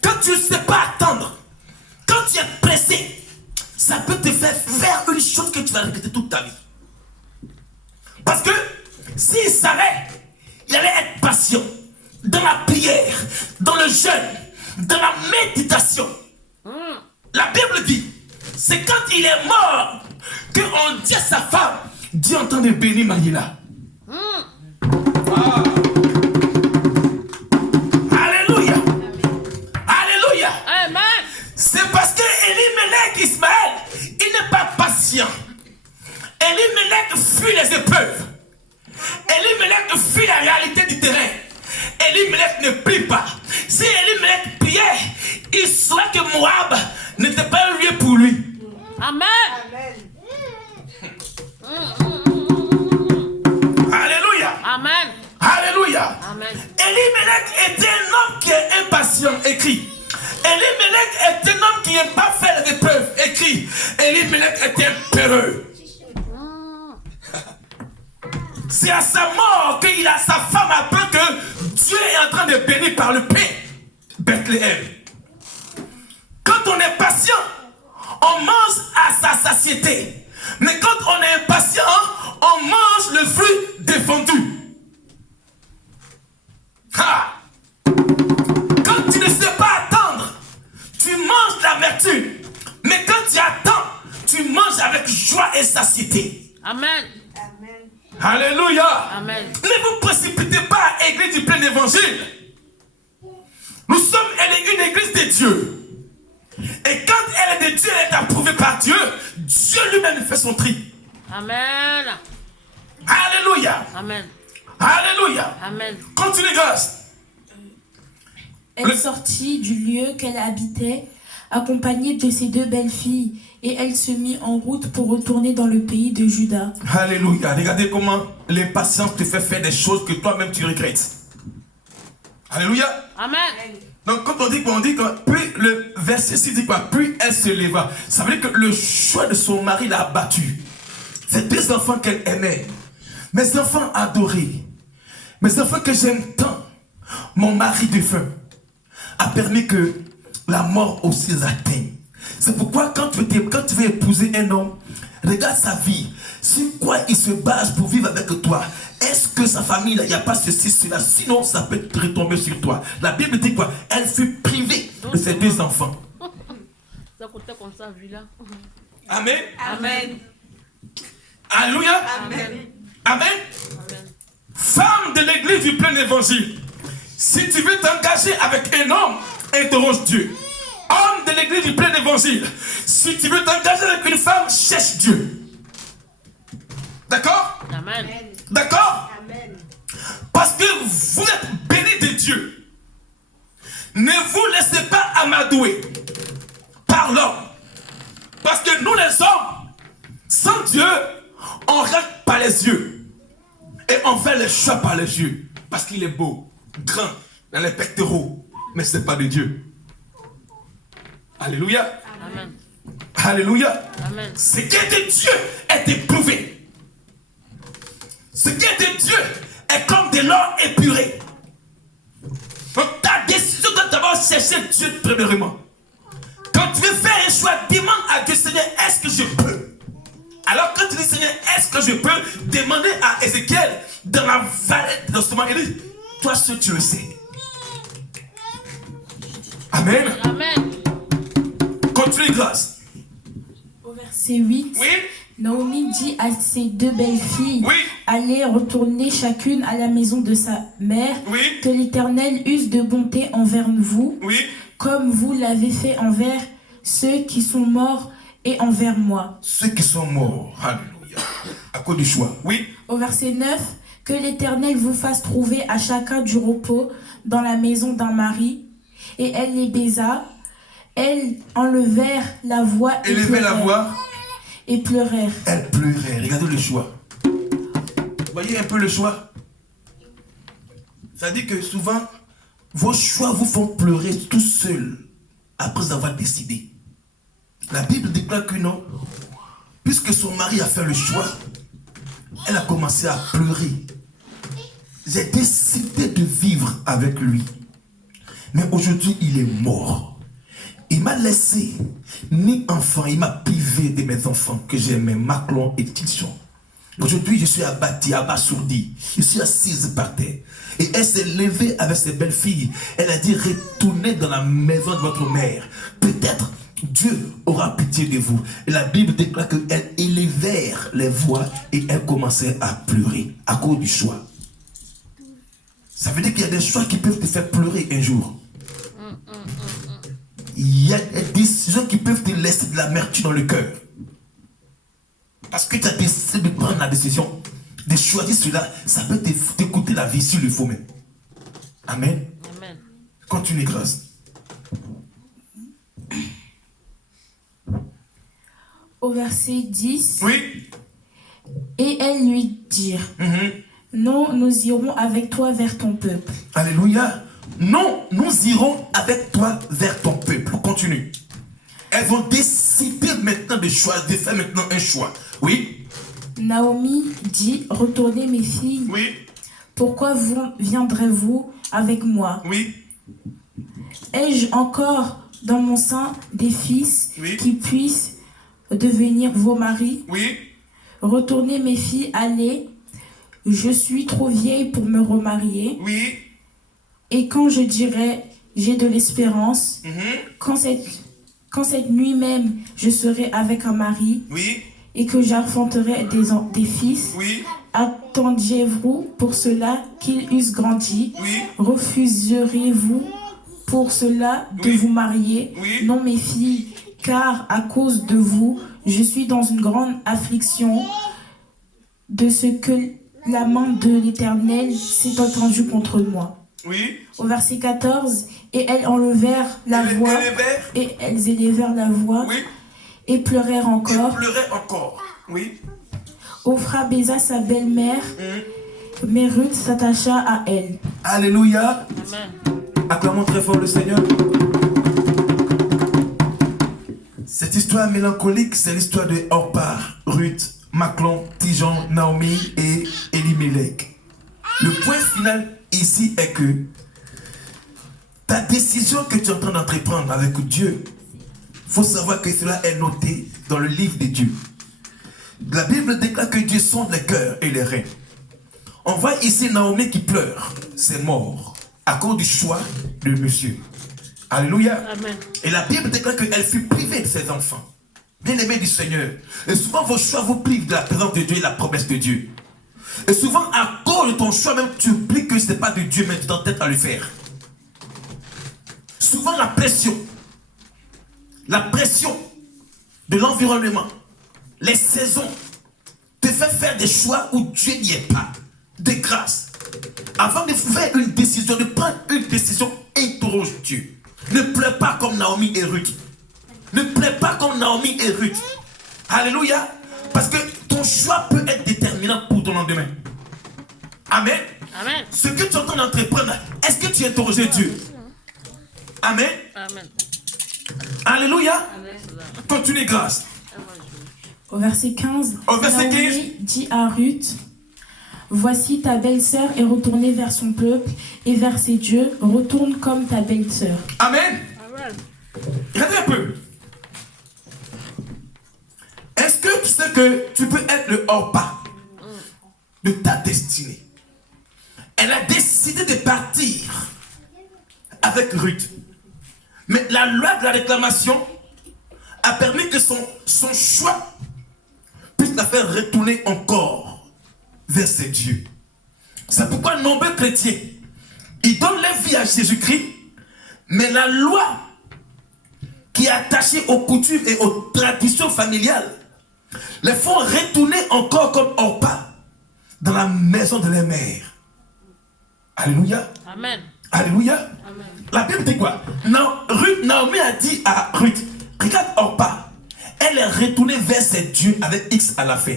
quand tu ne sais pas attendre, quand tu es pressé, ça peut te faire une chose que tu vas regretter toute ta vie. Parce que s'il savait, il allait être patient dans la prière, dans le jeûne, dans la méditation. La Bible dit, c'est quand il est mort qu'on dit à sa femme, Dieu entend de bénir Maïla. Alléluia. Alléluia. Amen. C'est parce que Elimelech, Ismaël, il n'est pas patient. Elimelech fuit les épreuves. Elimelech fuit la réalité du terrain. Elimelech ne prie pas. Si Elimelech priait, il saurait que Moab n'était pas un lieu pour lui. Amen. Alléluia. Amen. Alléluia. Amen. Elimelech était un homme qui est impatient, écrit. Elimelech est un homme qui n'aime pas faire les épreuves, écrit. Elimelech était peureux. C'est à sa mort qu'il a sa femme apprend que Dieu est en train de bénir par le pain Bethléem. Quand on est patient, on mange à sa satiété. Mais quand on est impatient, on mange le fruit défendu. Quand tu ne sais pas attendre, tu manges l'amertume. Mais quand tu attends, tu manges avec joie et satiété. Amen. Alléluia. Amen. Ne vous précipitez pas à l'église du plein d'évangile. Nous sommes une église de Dieu. Et quand elle est de Dieu, elle est approuvée par Dieu, Dieu lui-même fait son tri. Amen. Alléluia. Amen. Alléluia. Amen. Continue, grâce. Elle sortit du lieu qu'elle habitait, accompagnée de ses 2 belles filles, et elle se mit en route pour retourner dans le pays de Juda. Alléluia. Regardez comment l'impatience te fait faire des choses que toi-même tu regrettes. Alléluia. Amen. Donc quand on dit que puis le verset 6 dit quoi? Puis elle se leva. Ça veut dire que le choix de son mari l'a abattu. Ces 2 enfants qu'elle aimait. Mes enfants adorés. Mes enfants que j'aime tant. Mon mari défunt a permis que la mort aussi les atteigne. C'est pourquoi quand tu veux épouser un homme, regarde sa vie. Sur quoi il se base pour vivre avec toi? Est-ce que sa famille, il n'y a pas ceci, cela? Sinon, ça peut retomber sur toi. La Bible dit quoi? Elle fut privée de ses 2 enfants. Ça coûtait comme ça, vu là. Amen. Amen. Alléluia. Amen. Amen. Femme de l'église du plein évangile, si tu veux t'engager avec un homme, interroge Dieu. Homme de l'église du plein évangile, si tu veux t'engager avec une femme, cherche Dieu. D'accord? Amen. D'accord? Parce que vous êtes bénis de Dieu. Ne vous laissez pas amadouer par l'homme. Parce que nous les hommes, sans Dieu, on rate par les yeux. Et on fait le choix par les yeux. Parce qu'il est beau, grand, dans les pectoraux. Mais ce n'est pas de Dieu. Alléluia. Amen. Alléluia. Amen. Ce qui est de Dieu est éprouvé. Ce qui est de Dieu est comme de l'or épuré. Donc ta décision doit d'abord chercher Dieu premièrement. Quand tu veux faire un choix, demande à Dieu, Seigneur, est-ce que je peux? Alors quand tu dis, Seigneur, est-ce que je peux? Demander à Ézéchiel, dans la vallée de ce moment, il dit, toi seul tu le sais. Amen. Amen. Continue, grâce. Au verset 8, Oui. Naomi dit à ses 2 belles filles, Oui. allez retourner chacune à la maison de sa mère, Oui. que l'Éternel use de bonté envers vous, Oui. comme vous l'avez fait envers ceux qui sont morts et envers moi. Ceux qui sont morts, alléluia, à cause du choix. Oui. Au verset 9, que l'Éternel vous fasse trouver à chacun du repos dans la maison d'un mari. Et elle les baisa. Elles enlevèrent la voix et Élevez la voix. Et pleurèrent. Elle pleurait. Regardez le choix. Voyez un peu le choix. Ça dit que souvent, vos choix vous font pleurer tout seul après avoir décidé. La Bible déclare que non. Puisque son mari a fait le choix, elle a commencé à pleurer. J'ai décidé de vivre avec lui. Mais aujourd'hui, il est mort. Il m'a laissé ni enfant, il m'a privé de mes enfants que j'aimais, Maclon et Tilson. Aujourd'hui, je suis abattu, abasourdi. Je suis assise par terre. Et elle s'est levée avec ses belles filles. Elle a dit, retournez dans la maison de votre mère. Peut-être Dieu aura pitié de vous. Et la Bible déclare qu'elles élevèrent les voix et elles commençaient à pleurer à cause du choix. Ça veut dire qu'il y a des choix qui peuvent te faire pleurer un jour. Il y a des décisions qui peuvent te laisser de l'amertume dans le cœur. Parce que tu as décidé de prendre la décision de choisir cela, ça peut te coûter la vie s'il le faut même. Amen. Amen. Continue, grâce. Au verset 10, Oui. et elles lui dirent, non, nous irons avec toi vers ton peuple. Alléluia. Non, nous irons avec toi vers ton peuple. Continue. Elles vont décider maintenant de choisir, de faire maintenant un choix. Oui. Naomi dit, retournez mes filles, Oui. pourquoi viendrez-vous avec moi? Oui. Ai-je encore dans mon sein des fils Oui. qui puissent devenir vos maris? Oui. Retournez mes filles, allez, je suis trop vieille pour me remarier. Oui. Et quand je dirai, j'ai de l'espérance, quand cette nuit même, je serai avec un mari, Oui. et que j'enfanterai des fils, Oui. attendiez-vous pour cela qu'ils eussent grandi? Oui. Refuserez-vous pour cela de Oui. vous marier. Oui. Non, mes filles, car à cause de vous, je suis dans une grande affliction de ce que la main de l'Éternel s'est étendue contre moi. Oui. Au verset 14, et elles enlevèrent la voix, et elles élevèrent la voix, Oui. et pleurèrent encore. Il pleurait encore. Oui. Ophra baisa sa belle-mère, mais Ruth s'attacha à elle. Alléluia. Amen. Acclamons très fort le Seigneur. Cette histoire mélancolique, c'est l'histoire de Orpa, Ruth, Maclon, Tijon, Naomi et Elimelech. Le point final ici est que ta décision que tu es en train d'entreprendre avec Dieu, il faut savoir que cela est noté dans le livre de Dieu. La Bible déclare que Dieu sonde les cœurs et les reins. On voit ici Naomi qui pleure, c'est mort, à cause du choix de monsieur. Alléluia. Amen. Et la Bible déclare qu'elle fut privée de ses enfants. Bien-aimés du Seigneur. Et souvent vos choix vous privent de la présence de Dieu et de la promesse de Dieu. Et souvent à cause de ton choix même, tu oublies que ce n'est pas de Dieu, mais tu t'entêtes à le faire. Souvent la pression de l'environnement, les saisons, te fait faire des choix où Dieu n'y est pas. De grâce. Avant de faire une décision, de prendre une décision, interroge Dieu. Ne pleure pas comme Naomi et Ruth. Ne pleure pas comme Naomi et Ruth. Alléluia. Parce que ton choix peut être déterminant pour ton lendemain. Amen. Amen. Ce que tu es en train d'entreprendre, est-ce que tu as interrogé Dieu? Amen. Amen. Alléluia. Amen. Continue grâce. Au verset 15, Au verset 15. Naomi dit à Ruth, voici ta belle-sœur est retournée vers son peuple et vers ses dieux, retourne comme ta belle-sœur. Amen. Amen. Regardez un peu. Est-ce que tu sais que tu peux être le hors-pas de ta destinée? Elle a décidé de partir avec Ruth. Mais la loi de la réclamation a permis que son choix puisse la faire retourner encore vers ses dieux. C'est pourquoi nombreux chrétiens, ils donnent leur vie à Jésus-Christ, mais la loi qui est attachée aux coutumes et aux traditions familiales les font retourner encore comme Orpa dans la maison de leur mère. Alléluia. Amen. Alléluia. Amen. La Bible dit quoi? Naomi a dit à Ruth, regarde Orpa, elle est retournée vers ses dieux avec X à la fin.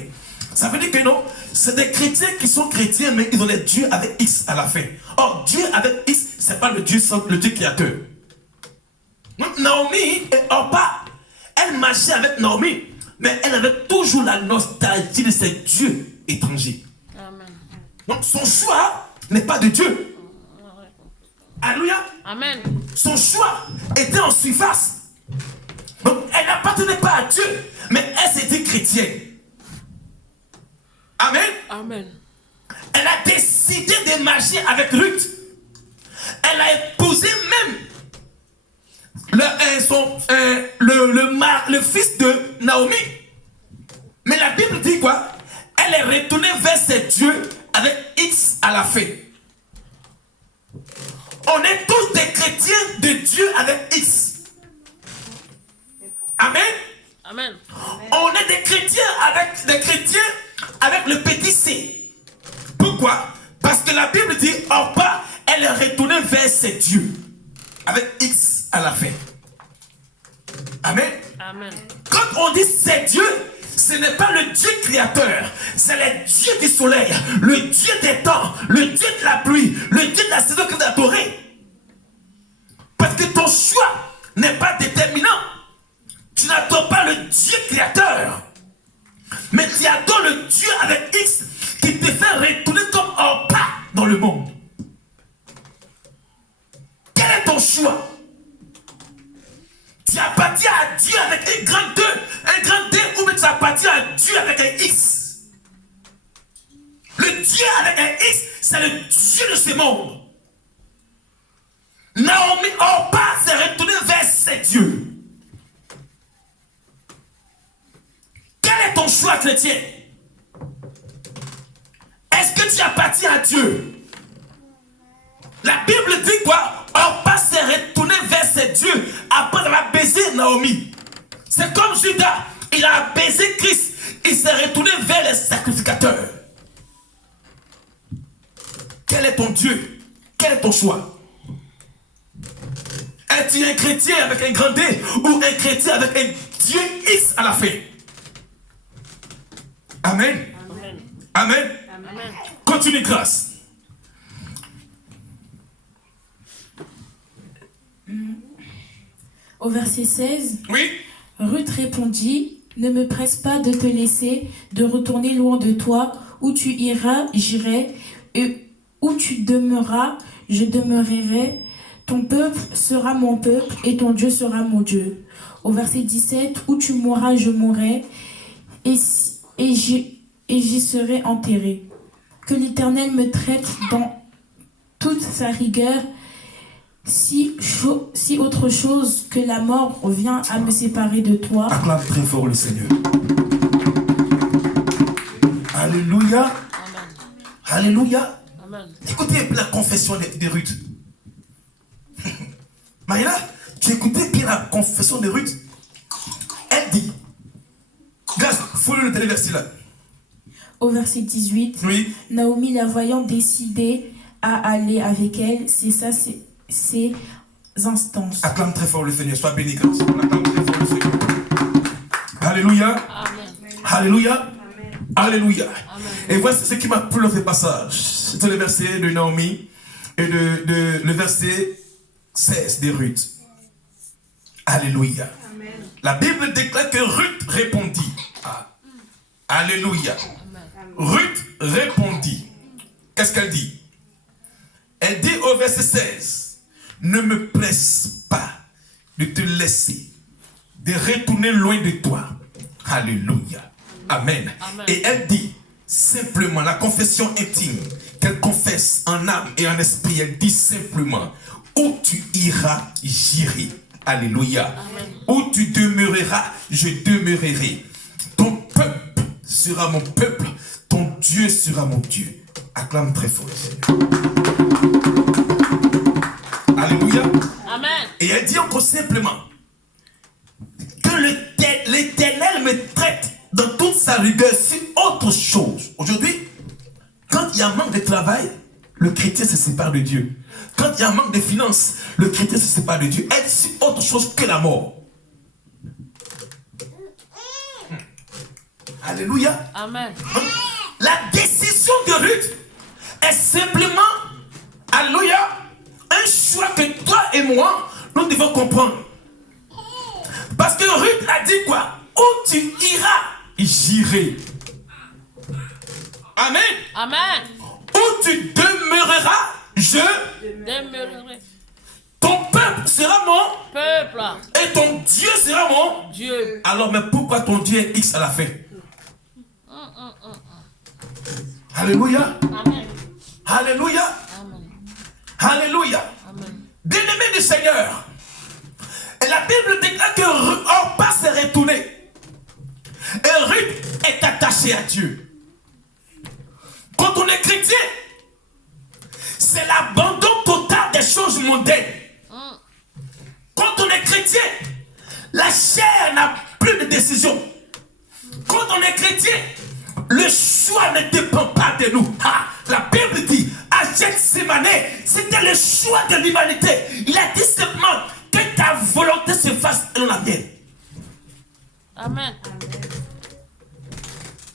Ça veut dire que non, c'est des chrétiens qui sont chrétiens, mais ils ont les dieux avec X à la fin. Or, Dieu avec X, c'est pas le Dieu créateur. Donc, Naomi et Orpa, elle marchait avec Naomi, mais elle avait toujours la nostalgie de ses dieux étrangers. Amen. Donc, son choix n'est pas de Dieu. Alléluia. Amen. Son choix était en surface. Donc, elle n'appartenait pas à Dieu, mais elle s'était chrétienne. Amen. Amen. Elle a décidé de marcher avec Ruth. Elle a épousé même le fils de Naomi. Mais la Bible dit quoi? Elle est retournée vers ses dieux avec X à la fin. On est tous des chrétiens de Dieu avec X. Amen. Amen. On est des chrétiens avec le petit C. Pourquoi? Parce que la Bible dit, Orpa, elle est retournée vers ses dieux. Avec X à la fin. Amen. Amen. Quand on dit ses dieux, ce n'est pas le Dieu créateur. C'est le Dieu du soleil, le Dieu des temps, le Dieu de la pluie, le Dieu de la saison que tu as adoré. Parce que ton choix n'est pas déterminant. Tu n'adores pas le Dieu créateur, mais tu adores le Dieu avec X qui te fait retourner comme un pas dans le monde. Quel est ton choix? Tu appartiens à Dieu avec un grand D, ou bien tu appartiens à Dieu avec un X. Le Dieu avec un X, c'est le Dieu de ce monde. Naomi Orpa s'est retournée vers ses dieux. Quel est ton choix chrétien? Est-ce que tu appartiens à Dieu? La Bible dit quoi? Orpa s'est retournée vers ses dieux après avoir baisé Naomi. C'est comme Judas, il a baisé Christ, il s'est retourné vers les sacrificateurs. Quel est ton Dieu? Quel est ton choix? Es-tu un chrétien avec un grand D ou un chrétien avec un Dieu X à la fin? Amen. Amen. Amen. Continue, grâce. Au verset 16, Oui. Ruth répondit, ne me presse pas de te laisser, de retourner loin de toi, où tu iras, j'irai, et où tu demeureras, je demeurerai, ton peuple sera mon peuple, et ton Dieu sera mon Dieu. Au verset 17, où tu mourras, je mourrai, et j'y serai enterré. Que l'Éternel me traite dans toute sa rigueur, si autre chose que la mort vient à me séparer de toi. Acclame très fort le Seigneur. Alléluia. Amen. Alléluia. Amen. Écoutez la confession de Ruth. Maïla, tu écoutais bien la confession de Ruth. Elle dit, regarde, il faut le verset là. Au verset 18, Oui. Naomi, la voyant décidée à aller avec elle, c'est ça, ses instances. Acclame très fort le Seigneur. Sois béni, grâce. Acclame très fort le Seigneur. Alléluia. Amen. Alléluia. Amen. Alléluia. Amen. Et voici ce qui m'a plu dans ce passage. C'était le verset de Naomi et le verset 16 de Ruth. Alléluia. Amen. La Bible déclare que Ruth répondit. Ah. Alléluia. Ruth répondit. Qu'est-ce qu'elle dit? Elle dit au verset 16, ne me presse pas de te laisser, de retourner loin de toi. Alléluia. Amen. Amen. Et elle dit simplement, la confession intime, qu'elle confesse en âme et en esprit, elle dit simplement, où tu iras, j'irai. Alléluia. Amen. Où tu demeureras, je demeurerai. Ton peuple sera mon peuple, ton Dieu sera mon Dieu. Acclame très fort, Seigneur. Alléluia. Amen. Et elle dit encore simplement que l'Éternel me traite dans toute sa rigueur sur autre chose. Aujourd'hui, quand il y a un manque de travail, le chrétien se sépare de Dieu. Quand il y a un manque de finances, le chrétien se sépare de Dieu. Elle est sur autre chose que la mort. Alléluia. Amen. La décision de Ruth est simplement, alléluia, un choix que toi et moi, nous devons comprendre. Parce que Ruth a dit quoi? Où tu iras, j'irai. Amen. Amen. Où tu demeureras, je. Demeurerai. Ton peuple sera mon. Peuple. Et ton Dieu sera mon. Dieu. Alors, mais pourquoi ton Dieu est X à la fin? Alléluia. Amen. Alléluia. Amen. Alléluia. Amen. Bien-aimé du Seigneur. Et la Bible déclare que Orpa s'est retourné. Et Ruth est attachée à Dieu. Quand on est chrétien, c'est l'abandon total des choses mondaines. Quand on est chrétien, la chair n'a plus de décision. Quand on est chrétien, le choix ne dépend pas de nous. Ah, la Bible dit, à Gethsémane, c'était le choix de l'humanité. Il a dit simplement que ta volonté se fasse dans la mienne. Amen.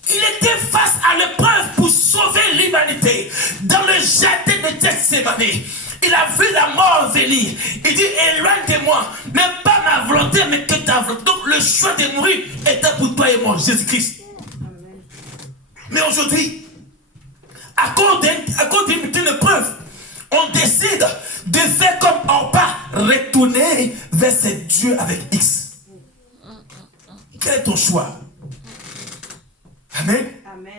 Il était face à l'épreuve pour sauver l'humanité. Dans le jardin de Gethsémane, il a vu la mort venir. Il dit, éloigne de moi, mais pas ma volonté, mais que ta volonté. Donc le choix de mourir était pour toi et moi, Jésus-Christ. Mais aujourd'hui, à cause d'une épreuve, on décide de faire comme Orpa, retourner vers ses dieux avec X. Quel est ton choix? Amen. Amen.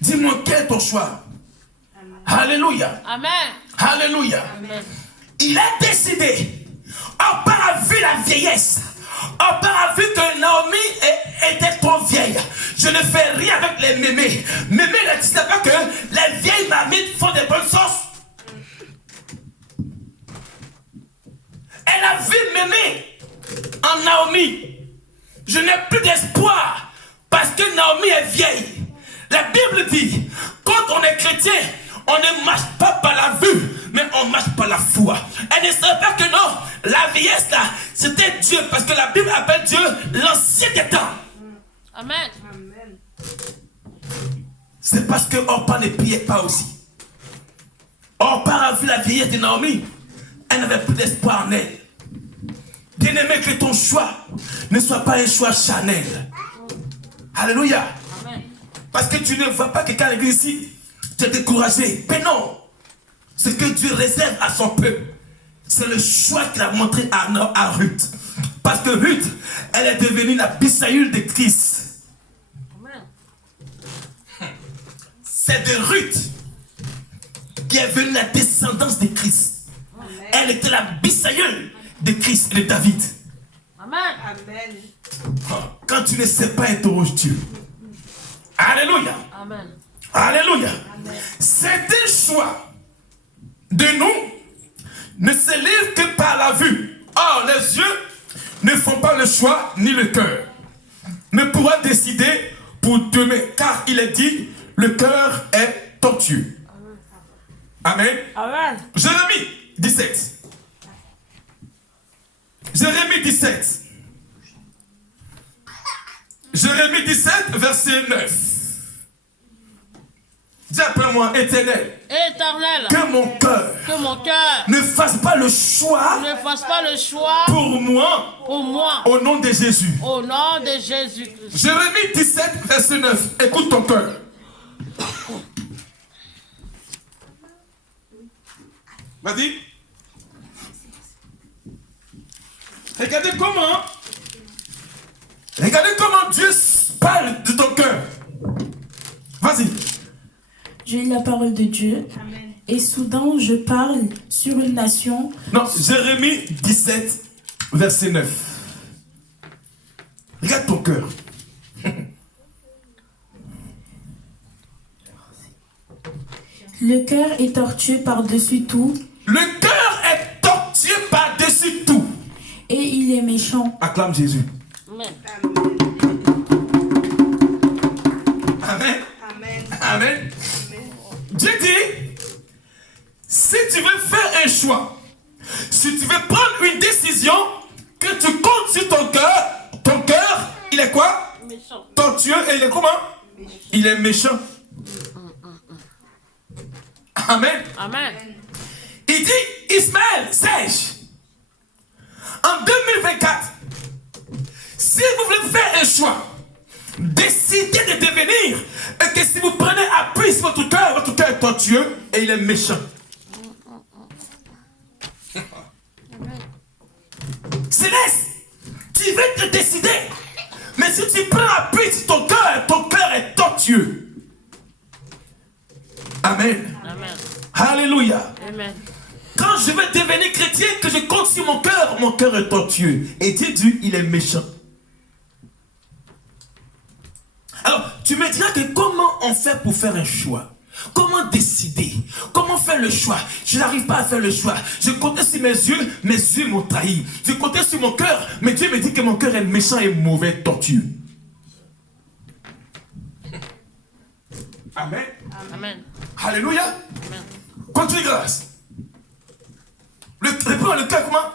Dis-moi, quel est ton choix? Alléluia. Amen. Alléluia. Amen. Il a décidé. Orpa a vu la vieillesse. Orpa a vu que Naomi était trop vieille. Je ne fais rien avec les mémés. Mémés ne disent pas que les vieilles mamies font des bonnes sauces. je n'ai plus d'espoir parce que Naomi est vieille. La Bible dit, quand on est chrétien, on ne marche pas par la vue, mais on marche par la foi. Elle ne savait pas que non, la vieillesse là, c'était Dieu, parce que la Bible appelle Dieu l'ancien des temps. Amen. C'est parce que Orpa ne priait pas aussi. Orpa a vu la vieillesse de Naomi. Elle n'avait plus d'espoir en elle. Bien-aimé, que ton choix ne soit pas un choix charnel. Alléluia. Amen. Parce que tu ne vois pas quelqu'un à l'église ici, tu es découragé. Mais non. Ce que Dieu réserve à son peuple, c'est le choix qu'il a montré à Ruth. Parce que Ruth, elle est devenue la Bissaïle de Christ. Amen. C'est de Ruth qui est venue la descendance de Christ. Amen. Elle était la Bissaïle de Christ et de David. Amen. Quand tu ne sais pas, interroge Dieu. Alléluia. Amen. Alléluia. Certains choix de nous ne se livrent que par la vue. Or, les yeux ne font pas le choix, ni le cœur ne pourra décider pour demain, car il est dit, le cœur est tortueux. Amen. Amen. Jérémie 17. Jérémie 17. Jérémie 17, verset 9. Dis après moi, Éternel, Éternel, que mon cœur ne fasse pas le choix ne fasse pas le choix pour moi pour moi au nom de Jésus. au nom de Jésus-Christ. Jérémie 17, verset 9. Écoute ton cœur. Vas-y. Regardez comment Dieu parle de ton cœur. Vas-y. J'ai la parole de Dieu. Amen. Et soudain, je parle sur une nation. Non, Jérémie 17, verset 9. Regarde ton cœur. Le cœur est tortueux par-dessus tout. Le cœur est tortueux par-dessus tout. Et il est méchant. Acclame Jésus. Amen. Amen. Amen. Amen. Dieu dit, si tu veux faire un choix, si tu veux prendre une décision, que tu comptes sur ton cœur, il est quoi? Méchant. Tortueux et il est comment? Il est méchant. Amen. Amen. Il dit, Ismaël, sais-je, en 2024, si vous voulez faire un choix, décidez de devenir, et que si vous prenez appui sur votre cœur est tortueux et il est méchant. Céleste, tu veux te décider, mais si tu prends appui sur ton cœur est tortueux. Amen. Amen. Alléluia. Amen. Quand je vais devenir chrétien, que je compte sur mon cœur est tortueux. Et Dieu dit, il est méchant. Alors, tu me diras que comment on fait pour faire un choix? Comment décider? Comment faire le choix? Je n'arrive pas à faire le choix. Je comptais sur mes yeux m'ont trahi. Je comptais sur mon cœur, mais Dieu me dit que mon cœur est méchant et mauvais, tortueux. Amen. Amen. Alléluia. Amen. Continue grâce. Réponds le cœur comment?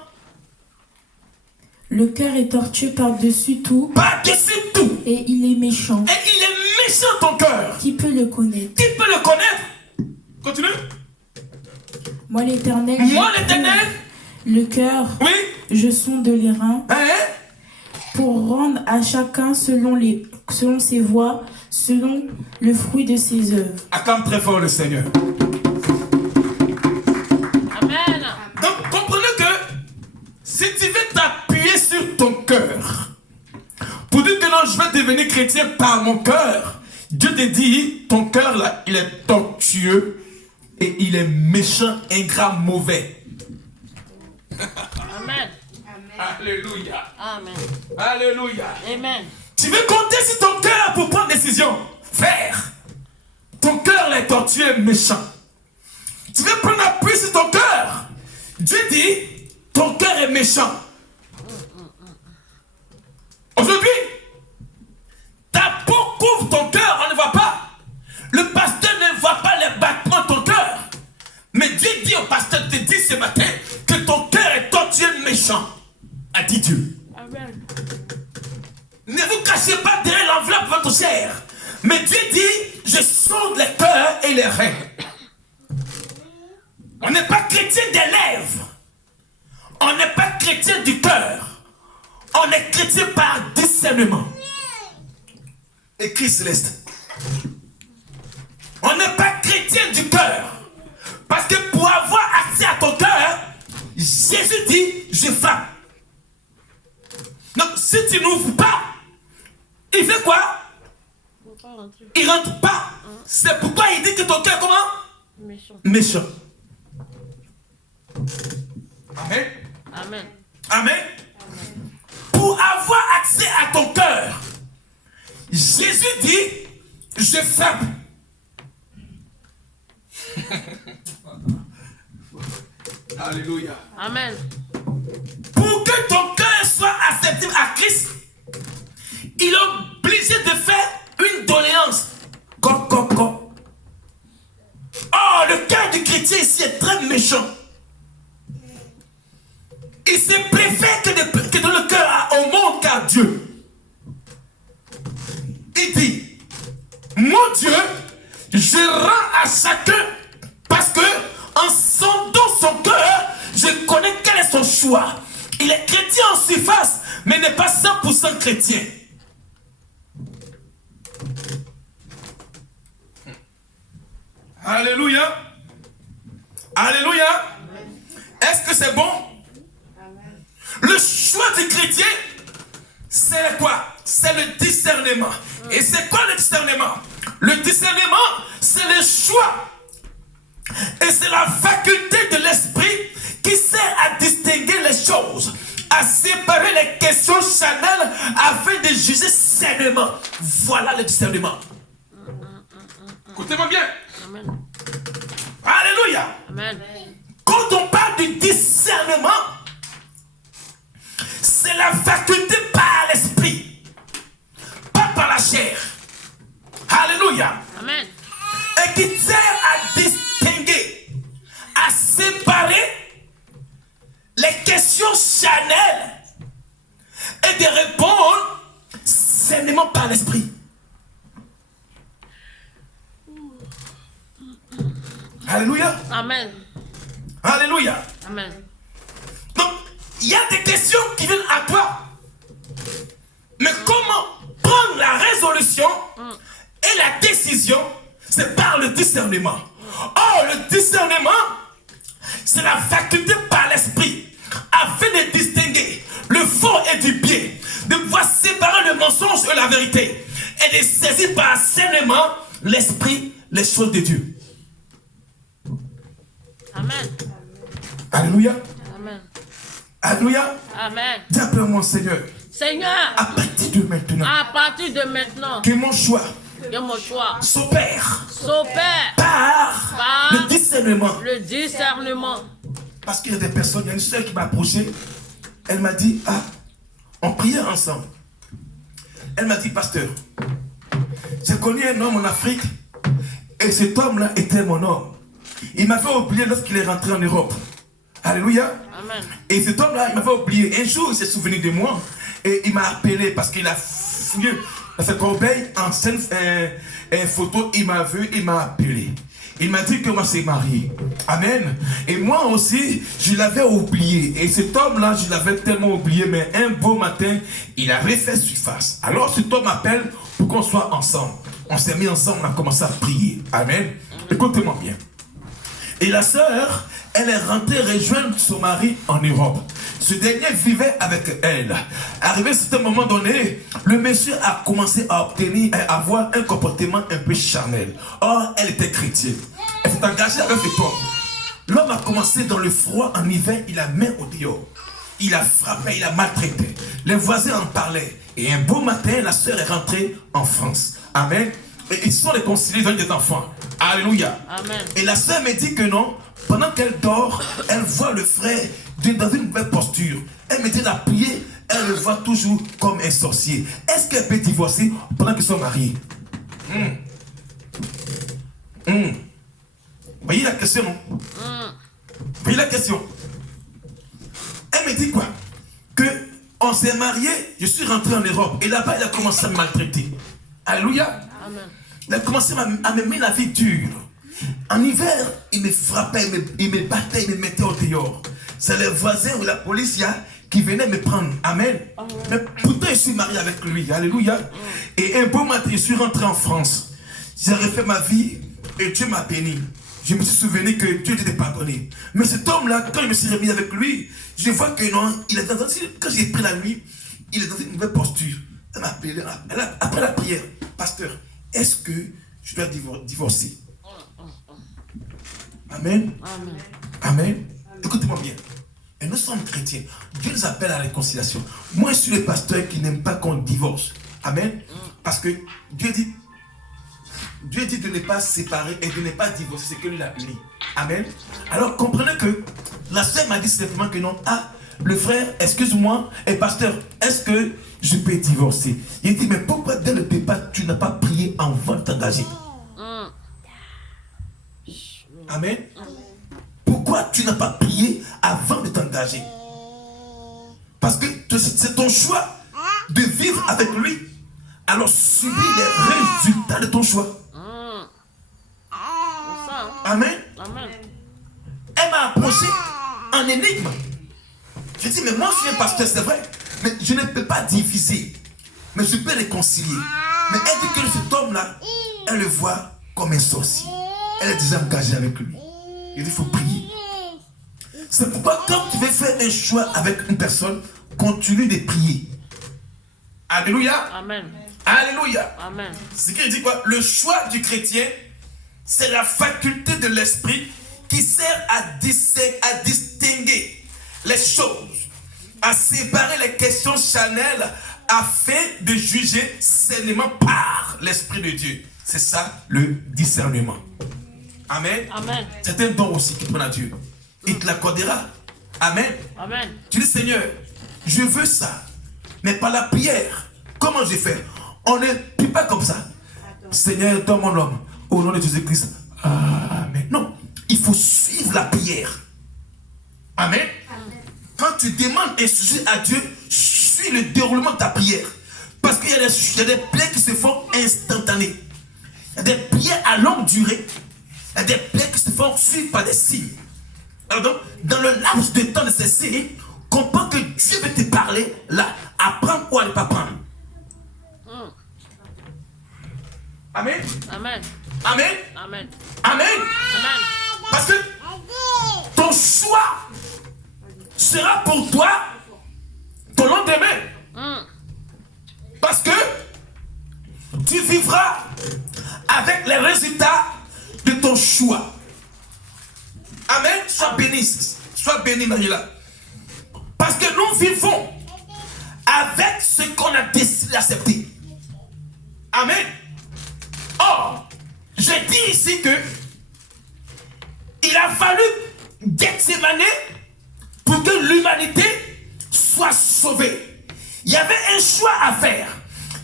Le cœur est tortueux par-dessus tout. Par-dessus tout. Et il est méchant. Et il est méchant ton cœur. Qui peut le connaître? Qui peut le connaître? Continue. Moi l'Éternel. Moi l'Éternel. Le cœur. Oui. Je sonde les reins. Hein? Pour rendre à chacun selon ses voies, selon le fruit de ses œuvres. Acclame très fort le Seigneur. Amen. Donc comprenez que si tu veux t'appuyer sur ton cœur pour dire que non, je vais devenir chrétien par mon cœur, Dieu te dit, ton cœur là, il est tortueux et il est méchant, ingrat, mauvais. Amen. Alléluia. Amen. Alléluia. Amen. Tu veux compter sur ton cœur pour prendre décision. Faire. Ton cœur est tortueux et méchant. Tu veux prendre appui sur ton cœur. Dieu dit, ton cœur est méchant. Aujourd'hui, Ne vous cachez pas derrière l'enveloppe de votre chair. Mais Dieu dit, je sonde les cœurs et les reins. On n'est pas chrétien des lèvres. On n'est pas chrétien du cœur. On est chrétien par discernement. Écrit céleste. On n'est pas chrétien du cœur. Parce que pour avoir accès à ton cœur, Jésus dit, je frappe. Donc si tu n'ouvres pas, il fait quoi? Il rentre pas. C'est pourquoi il dit que ton cœur comment? Méchant. Amen. Amen. Amen. Pour avoir accès à ton cœur, Jésus dit, je frappe. Alléluia. Amen. Pour que ton cœur soit acceptable à Christ, il est obligé de faire une doléance. Or, le cœur du chrétien ici est très méchant. Il se préfère que dans le cœur au monde qu'à Dieu. Il dit, mon Dieu, je rends à chacun parce que en sondant son cœur, je connais quel est son choix. Il est chrétien en surface, mais n'est pas 100% chrétien. Alléluia. Alléluia. Est-ce que c'est bon? Le choix du chrétien, c'est quoi? C'est le discernement. Et c'est quoi le discernement? Le discernement, c'est le choix. Et c'est la faculté de l'esprit qui sert à distinguer les choses, à séparer les questions charnelles afin de juger sainement. Voilà le discernement. Écoutez-moi bien. Amen. Alléluia. Amen. Quand on parle du discernement, c'est la faculté par l'esprit, pas par la chair. Alléluia. Amen. Et qui sert à distinguer, à séparer les questions charnelles et de répondre sainement par l'esprit. Alléluia. Amen. Alléluia. Amen. Donc, il y a des questions qui viennent à toi. Mais comment prendre la résolution et la décision, c'est par le discernement. Or, le discernement, c'est la faculté par l'esprit, afin de distinguer le faux et du bien, de pouvoir séparer le mensonge et la vérité, et de saisir par discernement l'esprit, les choses de Dieu. Amen. Alléluia. Amen. Alléluia. Amen. Dis après mon Seigneur, Seigneur, à partir de maintenant, à partir de maintenant, que mon choix que mon choix s'opère s'opère par le discernement. le discernement. Parce qu'il y a des personnes, il y a une soeur qui m'a approché, elle m'a dit, ah, on priait ensemble. Elle m'a dit, pasteur, j'ai connu un homme en Afrique et cet homme-là était mon homme. Il m'avait oublié lorsqu'il est rentré en Europe. Alléluia. Amen. Et cet homme-là, il m'avait oublié. Un jour, il s'est souvenu de moi et il m'a appelé parce qu'il a fouillé dans cette corbeille en scène, photo, il m'a vu, il m'a appelé. Il m'a dit que moi c'est marié. Amen. Et moi aussi, je l'avais oublié. Et cet homme-là, je l'avais tellement oublié, mais un beau matin, il a refait surface. Alors cet homme m'appelle pour qu'on soit ensemble. On s'est mis ensemble, on a commencé à prier. Amen. Écoutez-moi bien. Et la sœur, elle est rentrée rejoindre son mari en Europe. Ce dernier vivait avec elle. Arrivé à un moment donné, le monsieur a commencé à avoir un comportement un peu charnel. Or, elle était chrétienne. Elle s'est engagée avec cet homme. L'homme a commencé dans le froid en hiver, il a mis au dehors. Il a frappé, il a maltraité. Les voisins en parlaient. Et un beau matin, la sœur est rentrée en France. Amen. Et ils sont réconciliés dans des enfants. Alléluia. Amen. Et la sœur me dit que non, pendant qu'elle dort, elle voit le frère dans une nouvelle posture. Elle me dit la prier, elle le voit toujours comme un sorcier. Est-ce qu'elle peut divorcer pendant qu'ils sont mariés? Voyez la question, non? Voyez la question. Elle me dit quoi? Que On s'est mariés, je suis rentré en Europe. Et là-bas, il a commencé à me maltraiter. Alléluia. Amen. Il a commencé à me mettre la vie dure. En hiver, il me frappait, il me battait, il me mettait au dehors. C'est les voisins ou la police qui venaient me prendre. Amen. Mais pourtant, je suis marié avec lui. Alléluia. Et un beau matin, je suis rentré en France. J'ai refait ma vie et Dieu m'a béni. Je me suis souvenu que Dieu était pardonné. Mais cet homme-là, quand je me suis remis avec lui, je vois que non, il est quand j'ai pris la nuit, il est dans une nouvelle posture. Elle m'a appelé, après la prière, pasteur, est-ce que je dois divorcer? Amen. Amen. Amen. Écoutez-moi bien. Et nous sommes chrétiens. Dieu nous appelle à la réconciliation. Moi, je suis le pasteur qui n'aime pas qu'on divorce. Amen. Parce que Dieu dit de ne pas séparer et de ne pas divorcer ce que lui a uni. Amen. Alors comprenez que la sœur m'a dit simplement que non. Ah, le frère, excuse-moi, et pasteur, est-ce que je peux divorcer? Il dit, mais pourquoi dès le départ tu n'as pas prié avant de t'engager? Amen. Pourquoi tu n'as pas prié avant de t'engager? Parce que c'est ton choix de vivre avec lui. Alors subis les résultats de ton choix. Amen. Amen. Elle m'a approché en énigme. Je dis, mais moi je suis un pasteur, c'est vrai, mais je ne peux pas diviser, mais je peux réconcilier. Mais elle dit que cet homme-là, elle le voit comme un sorcier. Elle est déjà engagée avec lui. Il dit, il faut prier. C'est pourquoi quand tu veux faire un choix avec une personne, continue de prier. Alléluia. Amen. Alléluia. Amen. Ce qu'il dit quoi? Le choix du chrétien, c'est la faculté de l'esprit qui sert à distinguer les choses, à séparer les questions charnelles afin de juger sainement par l'esprit de Dieu. C'est ça le discernement. Amen. Amen. C'est un don aussi qui prend à Dieu. Il te l'accordera. Amen. Amen. Tu dis, Seigneur, je veux ça, mais par la prière. Comment je fais? On ne prie pas comme ça. Seigneur, donne mon homme. Au nom de Jésus-Christ. Amen. Non, il faut suivre la prière. Amen. Quand tu demandes un sujet à Dieu, suis le déroulement de ta prière. Parce qu'il y a des prières qui se font instantanées. Il y a des prières à longue durée. Il y a des prières qui se font suivre par des signes. Alors donc, dans le laps de temps de ces signes, comprends que Dieu veut te parler là. Apprends ou à ne pas prendre. Amen. Amen. Amen. Amen. Amen. Amen. Parce que ton choix sera pour toi ton lendemain. Parce que tu vivras avec les résultats de ton choix. Amen. Sois béni. Sois béni, Marie-là. Parce que nous vivons avec ce qu'on a décidé d'accepter. Amen. Or, je dis ici que il a fallu Gethsémane pour que l'humanité soit sauvée. Il y avait un choix à faire.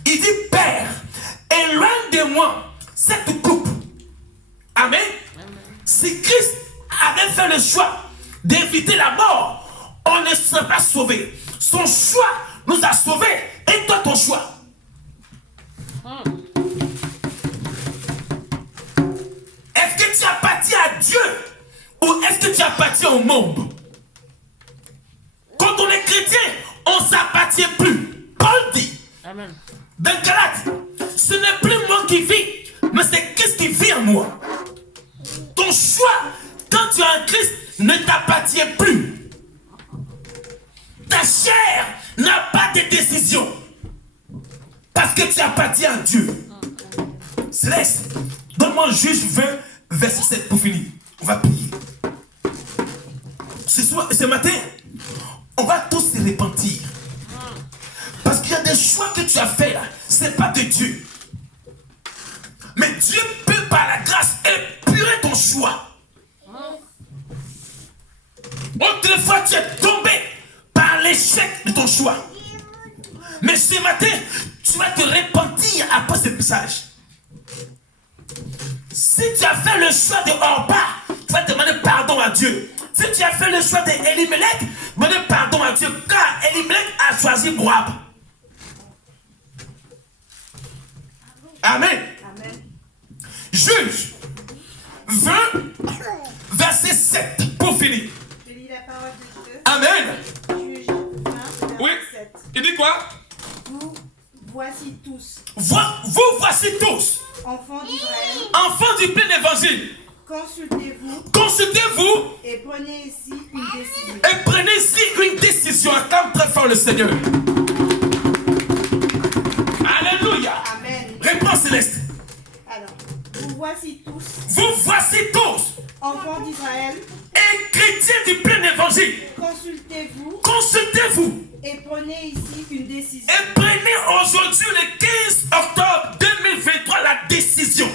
Il dit, Père, éloigne de moi cette coupe. Amen. Si Christ avait fait le choix d'éviter la mort, on ne serait pas sauvé. Son choix nous a sauvés. Et toi, ton choix? Est-ce que tu appartiens à Dieu ou est-ce que tu appartiens au monde? Quand on est chrétien, on ne s'appartient plus. Paul dit, Amen. dans Galates, ce n'est plus moi qui vis, mais c'est Christ qui vit en moi. Ton choix, quand tu es en Christ, ne t'appartient plus. Ta chair n'a pas de décision. Parce que tu appartiens à Dieu. Céleste, donne-moi Juge 20, verset 7 pour finir. On va prier. Ce matin, on va tous se repentir. Parce qu'il y a des choix que tu as fait là. Ce n'est pas de Dieu. Mais Dieu peut par la grâce épurer ton choix. Autrefois, tu es tombé par l'échec de ton choix. Mais ce matin, tu vas te repentir après ce message. Si tu as fait le choix de Orpa, tu vas demander pardon à Dieu. Si tu as fait le choix d'Elimelech, demandez pardon à Dieu, car Elimelech a choisi Moab. Amen. Amen. Juge 20, verset 7, pour finir. Je lis la parole de Dieu. Amen. Juge 20, verset Oui. 7. Il dit quoi? Vous voici tous, Vous voici tous, enfants d'Israël, enfants du plein évangile. consultez-vous et prenez ici une décision. Et prenez ici une décision. Acclame très fort le Seigneur. Alléluia. Amen. Réponse céleste. Alors, vous voici tous, Vous voici tous, enfants d'Israël, et chrétiens du plein évangile. consultez-vous Consultez-vous et prenez ici une décision. et prenez aujourd'hui le 15 octobre 2023 la décision.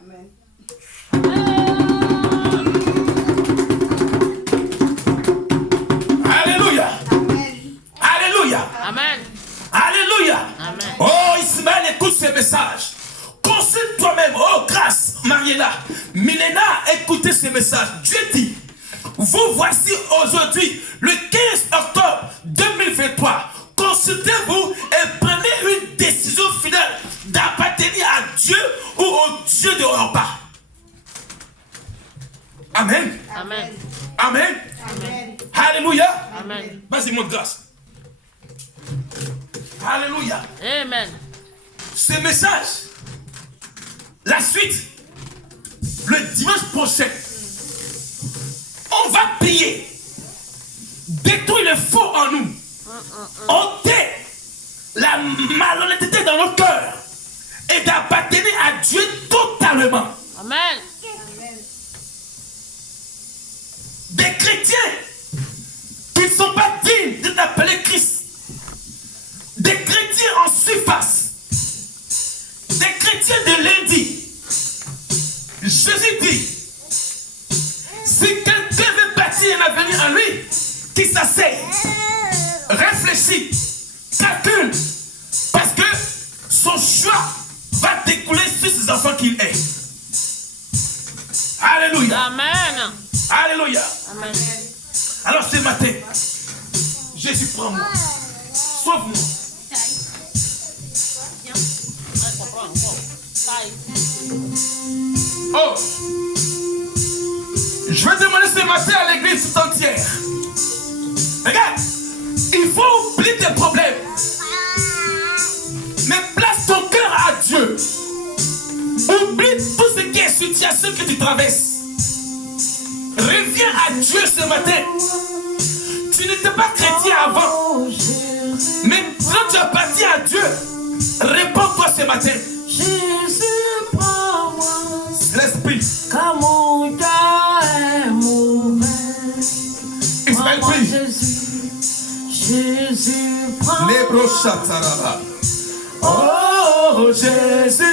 Amen. Alléluia. Amen. Alléluia. Amen. Alléluia. Amen. Oh Ismaël, écoute ce message. Consulte toi-même. Oh grâce, Mariella. Milena, écoutez ce message. Dieu dit, vous voici aujourd'hui, le 15 octobre 2023. Consultez-vous et prenez une décision finale d'appartenir à Dieu ou au Dieu de Orba. Amen. Amen. Amen. Amen. Alléluia. Amen. Vas-y, montre grâce. Alléluia. Amen. Ce message, la suite, le dimanche prochain, on va prier, détruire le faux en nous, ôter la malhonnêteté dans nos cœurs et d'appartenir à Dieu totalement. Amen. Des chrétiens qui ne sont pas dignes de t'appeler Christ, des chrétiens en surface, des chrétiens de lundi. Jésus dit, si quelqu'un veut bâtir un avenir en lui, qui s'asseye, réfléchit, calcule, parce que son choix va découler sur ses enfants qu'il est. Alléluia. Amen. Alléluia. Amen. Alors ce matin, Jésus prends-moi, sauve-moi. Oh, je vais demander ce matin à l'église tout entière. Regarde, il faut oublier tes problèmes. Mais place ton cœur à Dieu. Oublie tout ce qui est situation que tu traverses. Reviens à Dieu ce matin. Tu n'étais pas chrétien avant. Mais quand tu appartiens à Dieu, réponds-toi ce matin. Jésus, prends-moi, L'esprit. car mon cœur est mauvais. Ismaël Prends-moi, prie. Jésus, prends-moi. Les brochataraba. Oh Jésus,